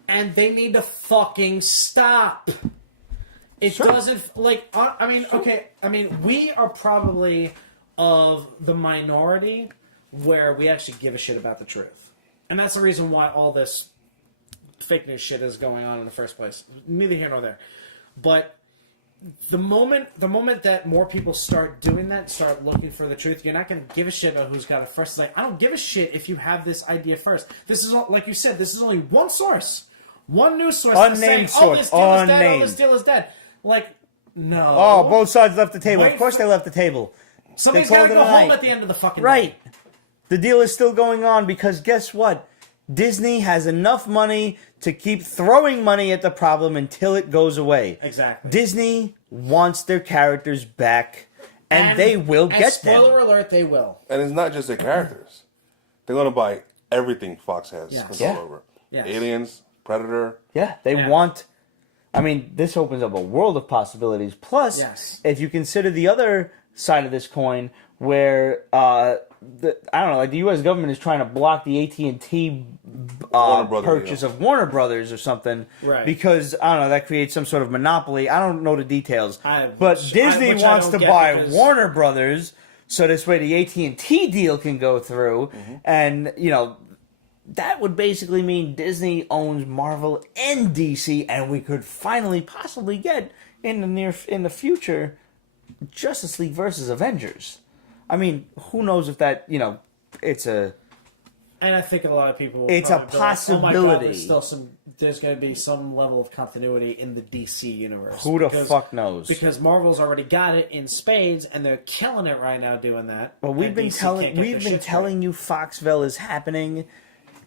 and they need to fucking stop. It doesn't like. I mean, okay. I mean, we are probably of the minority where we actually give a shit about the truth, and that's the reason why all this fake news shit is going on in the first place. Neither here nor there. But the moment that more people start doing that, start looking for the truth, you're not going to give a shit about who's got it first. It's like, I don't give a shit if you have this idea first. This is like you said. This is only one source. One news source that's saying, Unnamed "Oh, this source. deal is dead. Oh, Unnamed. this deal is dead." Like, no. Oh, both sides left the table. Wait Of course for- they left the table. Somebody's they got to called go it a home night. at the end of the fucking Right. day. The deal is still going on because guess what? Disney has enough money to keep throwing money at the problem until it goes away. Exactly. Disney wants their characters back, and they will and get spoiler them. alert, they will. And it's not just their characters. They're going to buy everything Fox has Yes. control Yeah. over. Yes. Aliens, Predator. Yeah, they Yeah. want. I mean, this opens up a world of possibilities. Plus, Yes. if you consider the other side of this coin, where I don't know, like the U.S. government is trying to block the AT&T Warner Brothers purchase deal. of Warner Brothers or something, Right. because I don't know, that creates some sort of monopoly. I don't know the details, Which but Disney I wants don't to get buy because- Warner Brothers, so this way the AT&T deal can go through, and you know. That would basically mean Disney owns Marvel and DC, and we could finally possibly get in the future Justice League versus Avengers. I mean, who knows if that it's a And I think a lot of people. Will It's a probably be like, oh my God, possibility. there's still some. There's going to be some level of continuity in the DC universe. Who the fuck knows? Because Marvel's already got it in spades, and they're killing it right now doing that. Well, we've and been DC can't get their shit straight. telling you Foxville is happening.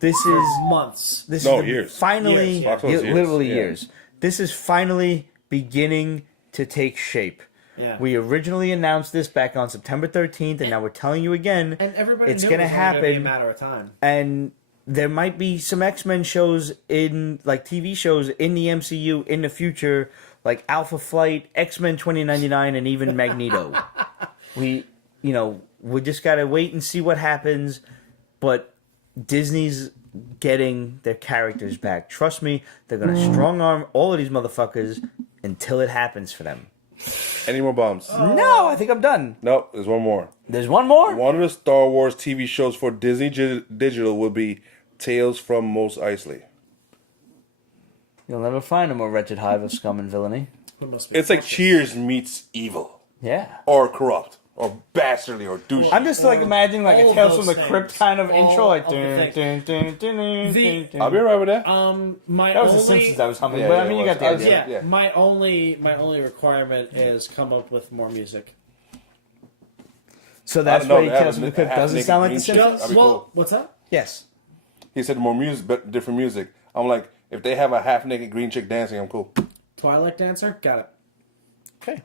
This For is months. This No, is years. finally, Years, yeah. Foxville's years, literally yeah. years. This is finally beginning to take shape. Yeah. We originally announced this back on September 13th, and now we're telling you again. And everybody it's knew going to it was only gonna be a happen. matter of time. And there might be some X-Men shows like TV shows in the MCU in the future, like Alpha Flight, X-Men 2099, and even Magneto. we just got to wait and see what happens, but Disney's getting their characters back. Trust me, they're going to strong arm all of these motherfuckers until it happens for them. Any more bombs? No, I think I'm done. Nope, there's one more. There's one more? One of the Star Wars TV shows for Disney Digital will be Tales from Mos Eisley. You'll never find a more wretched hive of scum and villainy. It's like Cheers meets evil. Yeah. Or corrupt. Or bastardly or douchey. I'm just like imagining like a all Tales those from the Crypt things. kind of All intro, like of the things. I'll be alright with that. My That was only, the Simpsons I was humming, Yeah, but yeah, I mean it you got the was. idea. yeah, Yeah. my only requirement is come up with more music. So that's I don't why know, Tales from the Crypt doesn't sound like the Green Chick. Simpsons? That'd be cool. What's that? Yes. He said more music, but different music. I'm like, if they have a half-naked green chick dancing, I'm cool. Twilight Dancer? Got it. Okay.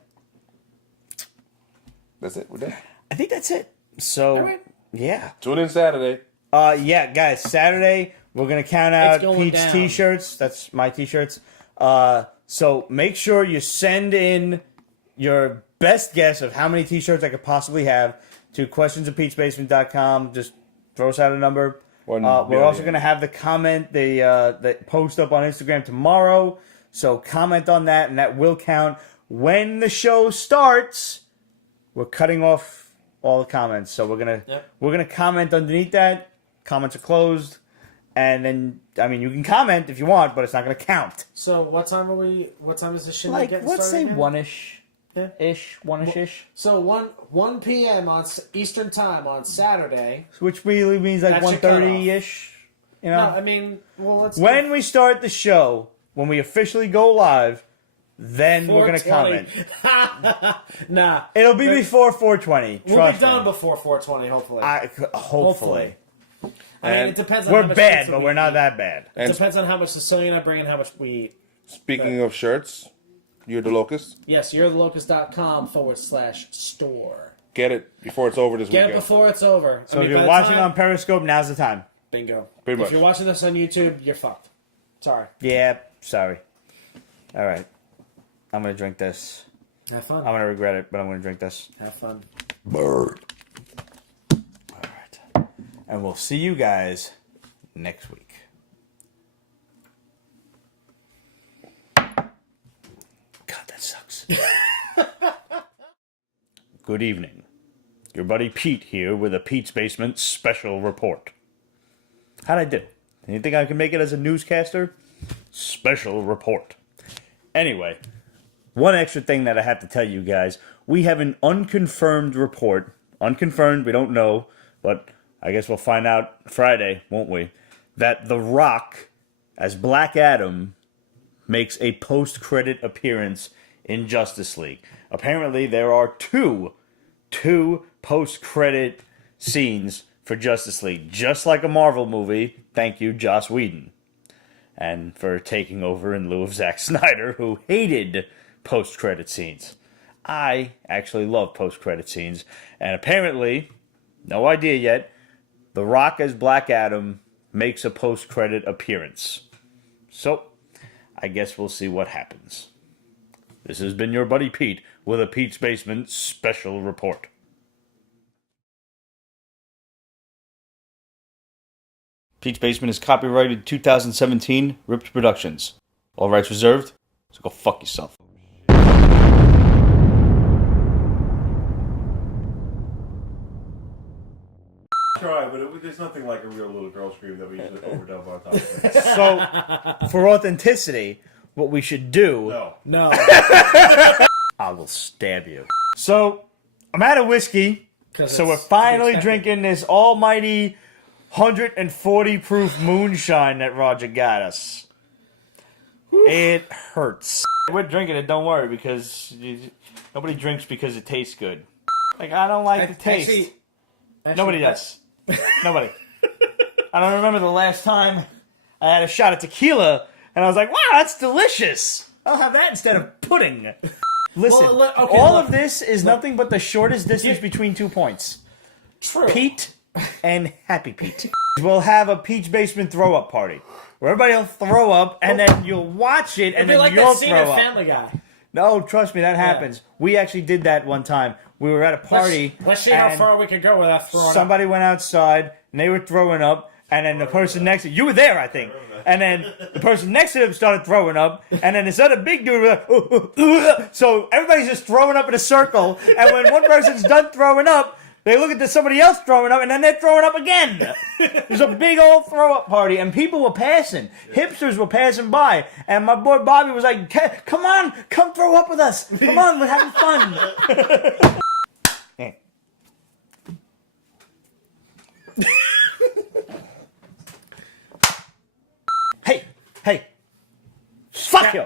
That's it. We're done. I think that's it. So, All right. yeah. Tune in Saturday. Yeah, guys, Saturday, we're going to count out It's going Pete's down. t-shirts. That's my t-shirts. So make sure you send in your best guess of how many t-shirts I could possibly have to questionsofpeachbasement.com. Just throw us out a number. One We're billion. also going to have the comment, the post up on Instagram tomorrow. So comment on that, and that will count. When the show starts, we're cutting off all the comments. So we're gonna comment underneath that. Comments are closed, and then you can comment if you want, but it's not gonna count. So what time are we? What time is this shit Like getting let's say started again? one-ish, Yeah. one-ish. So 1 p.m. on Eastern Time on Saturday. Which really means like That's your 1:30-ish. You know, No, I mean, well, let's when we start the show, when we officially go live, then we're gonna 4:20. comment. Nah, It'll be before 4:20. we'll Trust be done me. before 4:20. Hopefully. Hopefully. I mean, And it depends on We're how much bad, pizza but we we're not eat. that bad. It And depends on how much Sicilian I bring and how much we eat. speaking of shirts, you're the locust. Yes, you'rethelocust.com/store. Get it before it's over this Get weekend. it before it's over. So if you're watching on Periscope, now's the time. Bingo. Pretty much. If you're watching this on YouTube, you're fucked. Sorry. Yeah, sorry. All right. I'm going to drink this. Have fun. I'm going to regret it, but I'm going to drink this. Have fun. Bird. All right. And we'll see you guys next week. God, that sucks. Good evening. Your buddy Pete here with a Pete's Basement special report. How'd I do? You think I can make it as a newscaster? Special report. Anyway, one extra thing that I have to tell you guys. We have an unconfirmed report. Unconfirmed, we don't know, but I guess we'll find out Friday, won't we? That The Rock, as Black Adam, makes a post-credit appearance in Justice League. Apparently, there are two post-credit scenes for Justice League, just like a Marvel movie. Thank you, Joss Whedon, and for taking over in lieu of Zack Snyder, who hated post-credit scenes. I actually love post-credit scenes, and apparently, no idea yet, The Rock as Black Adam makes a post-credit appearance. So, I guess we'll see what happens. This has been your buddy Pete with a Pete's Basement special report. Pete's Basement is copyrighted 2017, Ripped Productions. All rights reserved, so go fuck yourself. Try, but there's nothing like a real little girl scream that we usually overdub on top of it. So, for authenticity, what we should do... No. No. I will stab you. So, I'm out of whiskey, 'Cause so we're it's finally expected. drinking this almighty 140 proof moonshine that Roger got us. It hurts. We're drinking it, don't worry, because nobody drinks because it tastes good. Like, I don't like the taste. Actually, Nobody does. Nobody. I don't remember the last time I had a shot of tequila and I was like, wow, that's delicious. I'll have that instead of pudding. Listen, Well, okay, all look. of this is nothing but the shortest distance between 2 points. True. Pete and Happy Pete. We'll have a Pete's Basement throw-up party where everybody will throw up and then you'll watch it and It'd be then like you'll that scene in throw up. Family Guy. No, trust me, that happens. We actually did that one time. We were at a party. Let's see how and far we could go without throwing up. somebody went outside and they were throwing up, And then the person next to you were there, I think. And then the person next to him started throwing up. And then this other big dude was like, so everybody's just throwing up in a circle. And when one person's done throwing up, they look at somebody else throwing up, and then they're throwing up again. There's a big old throw-up party, and people were passing. Hipsters were passing by. And my boy Bobby was like, come on, come throw up with us. Come on, we're having fun. Hey, fuck you.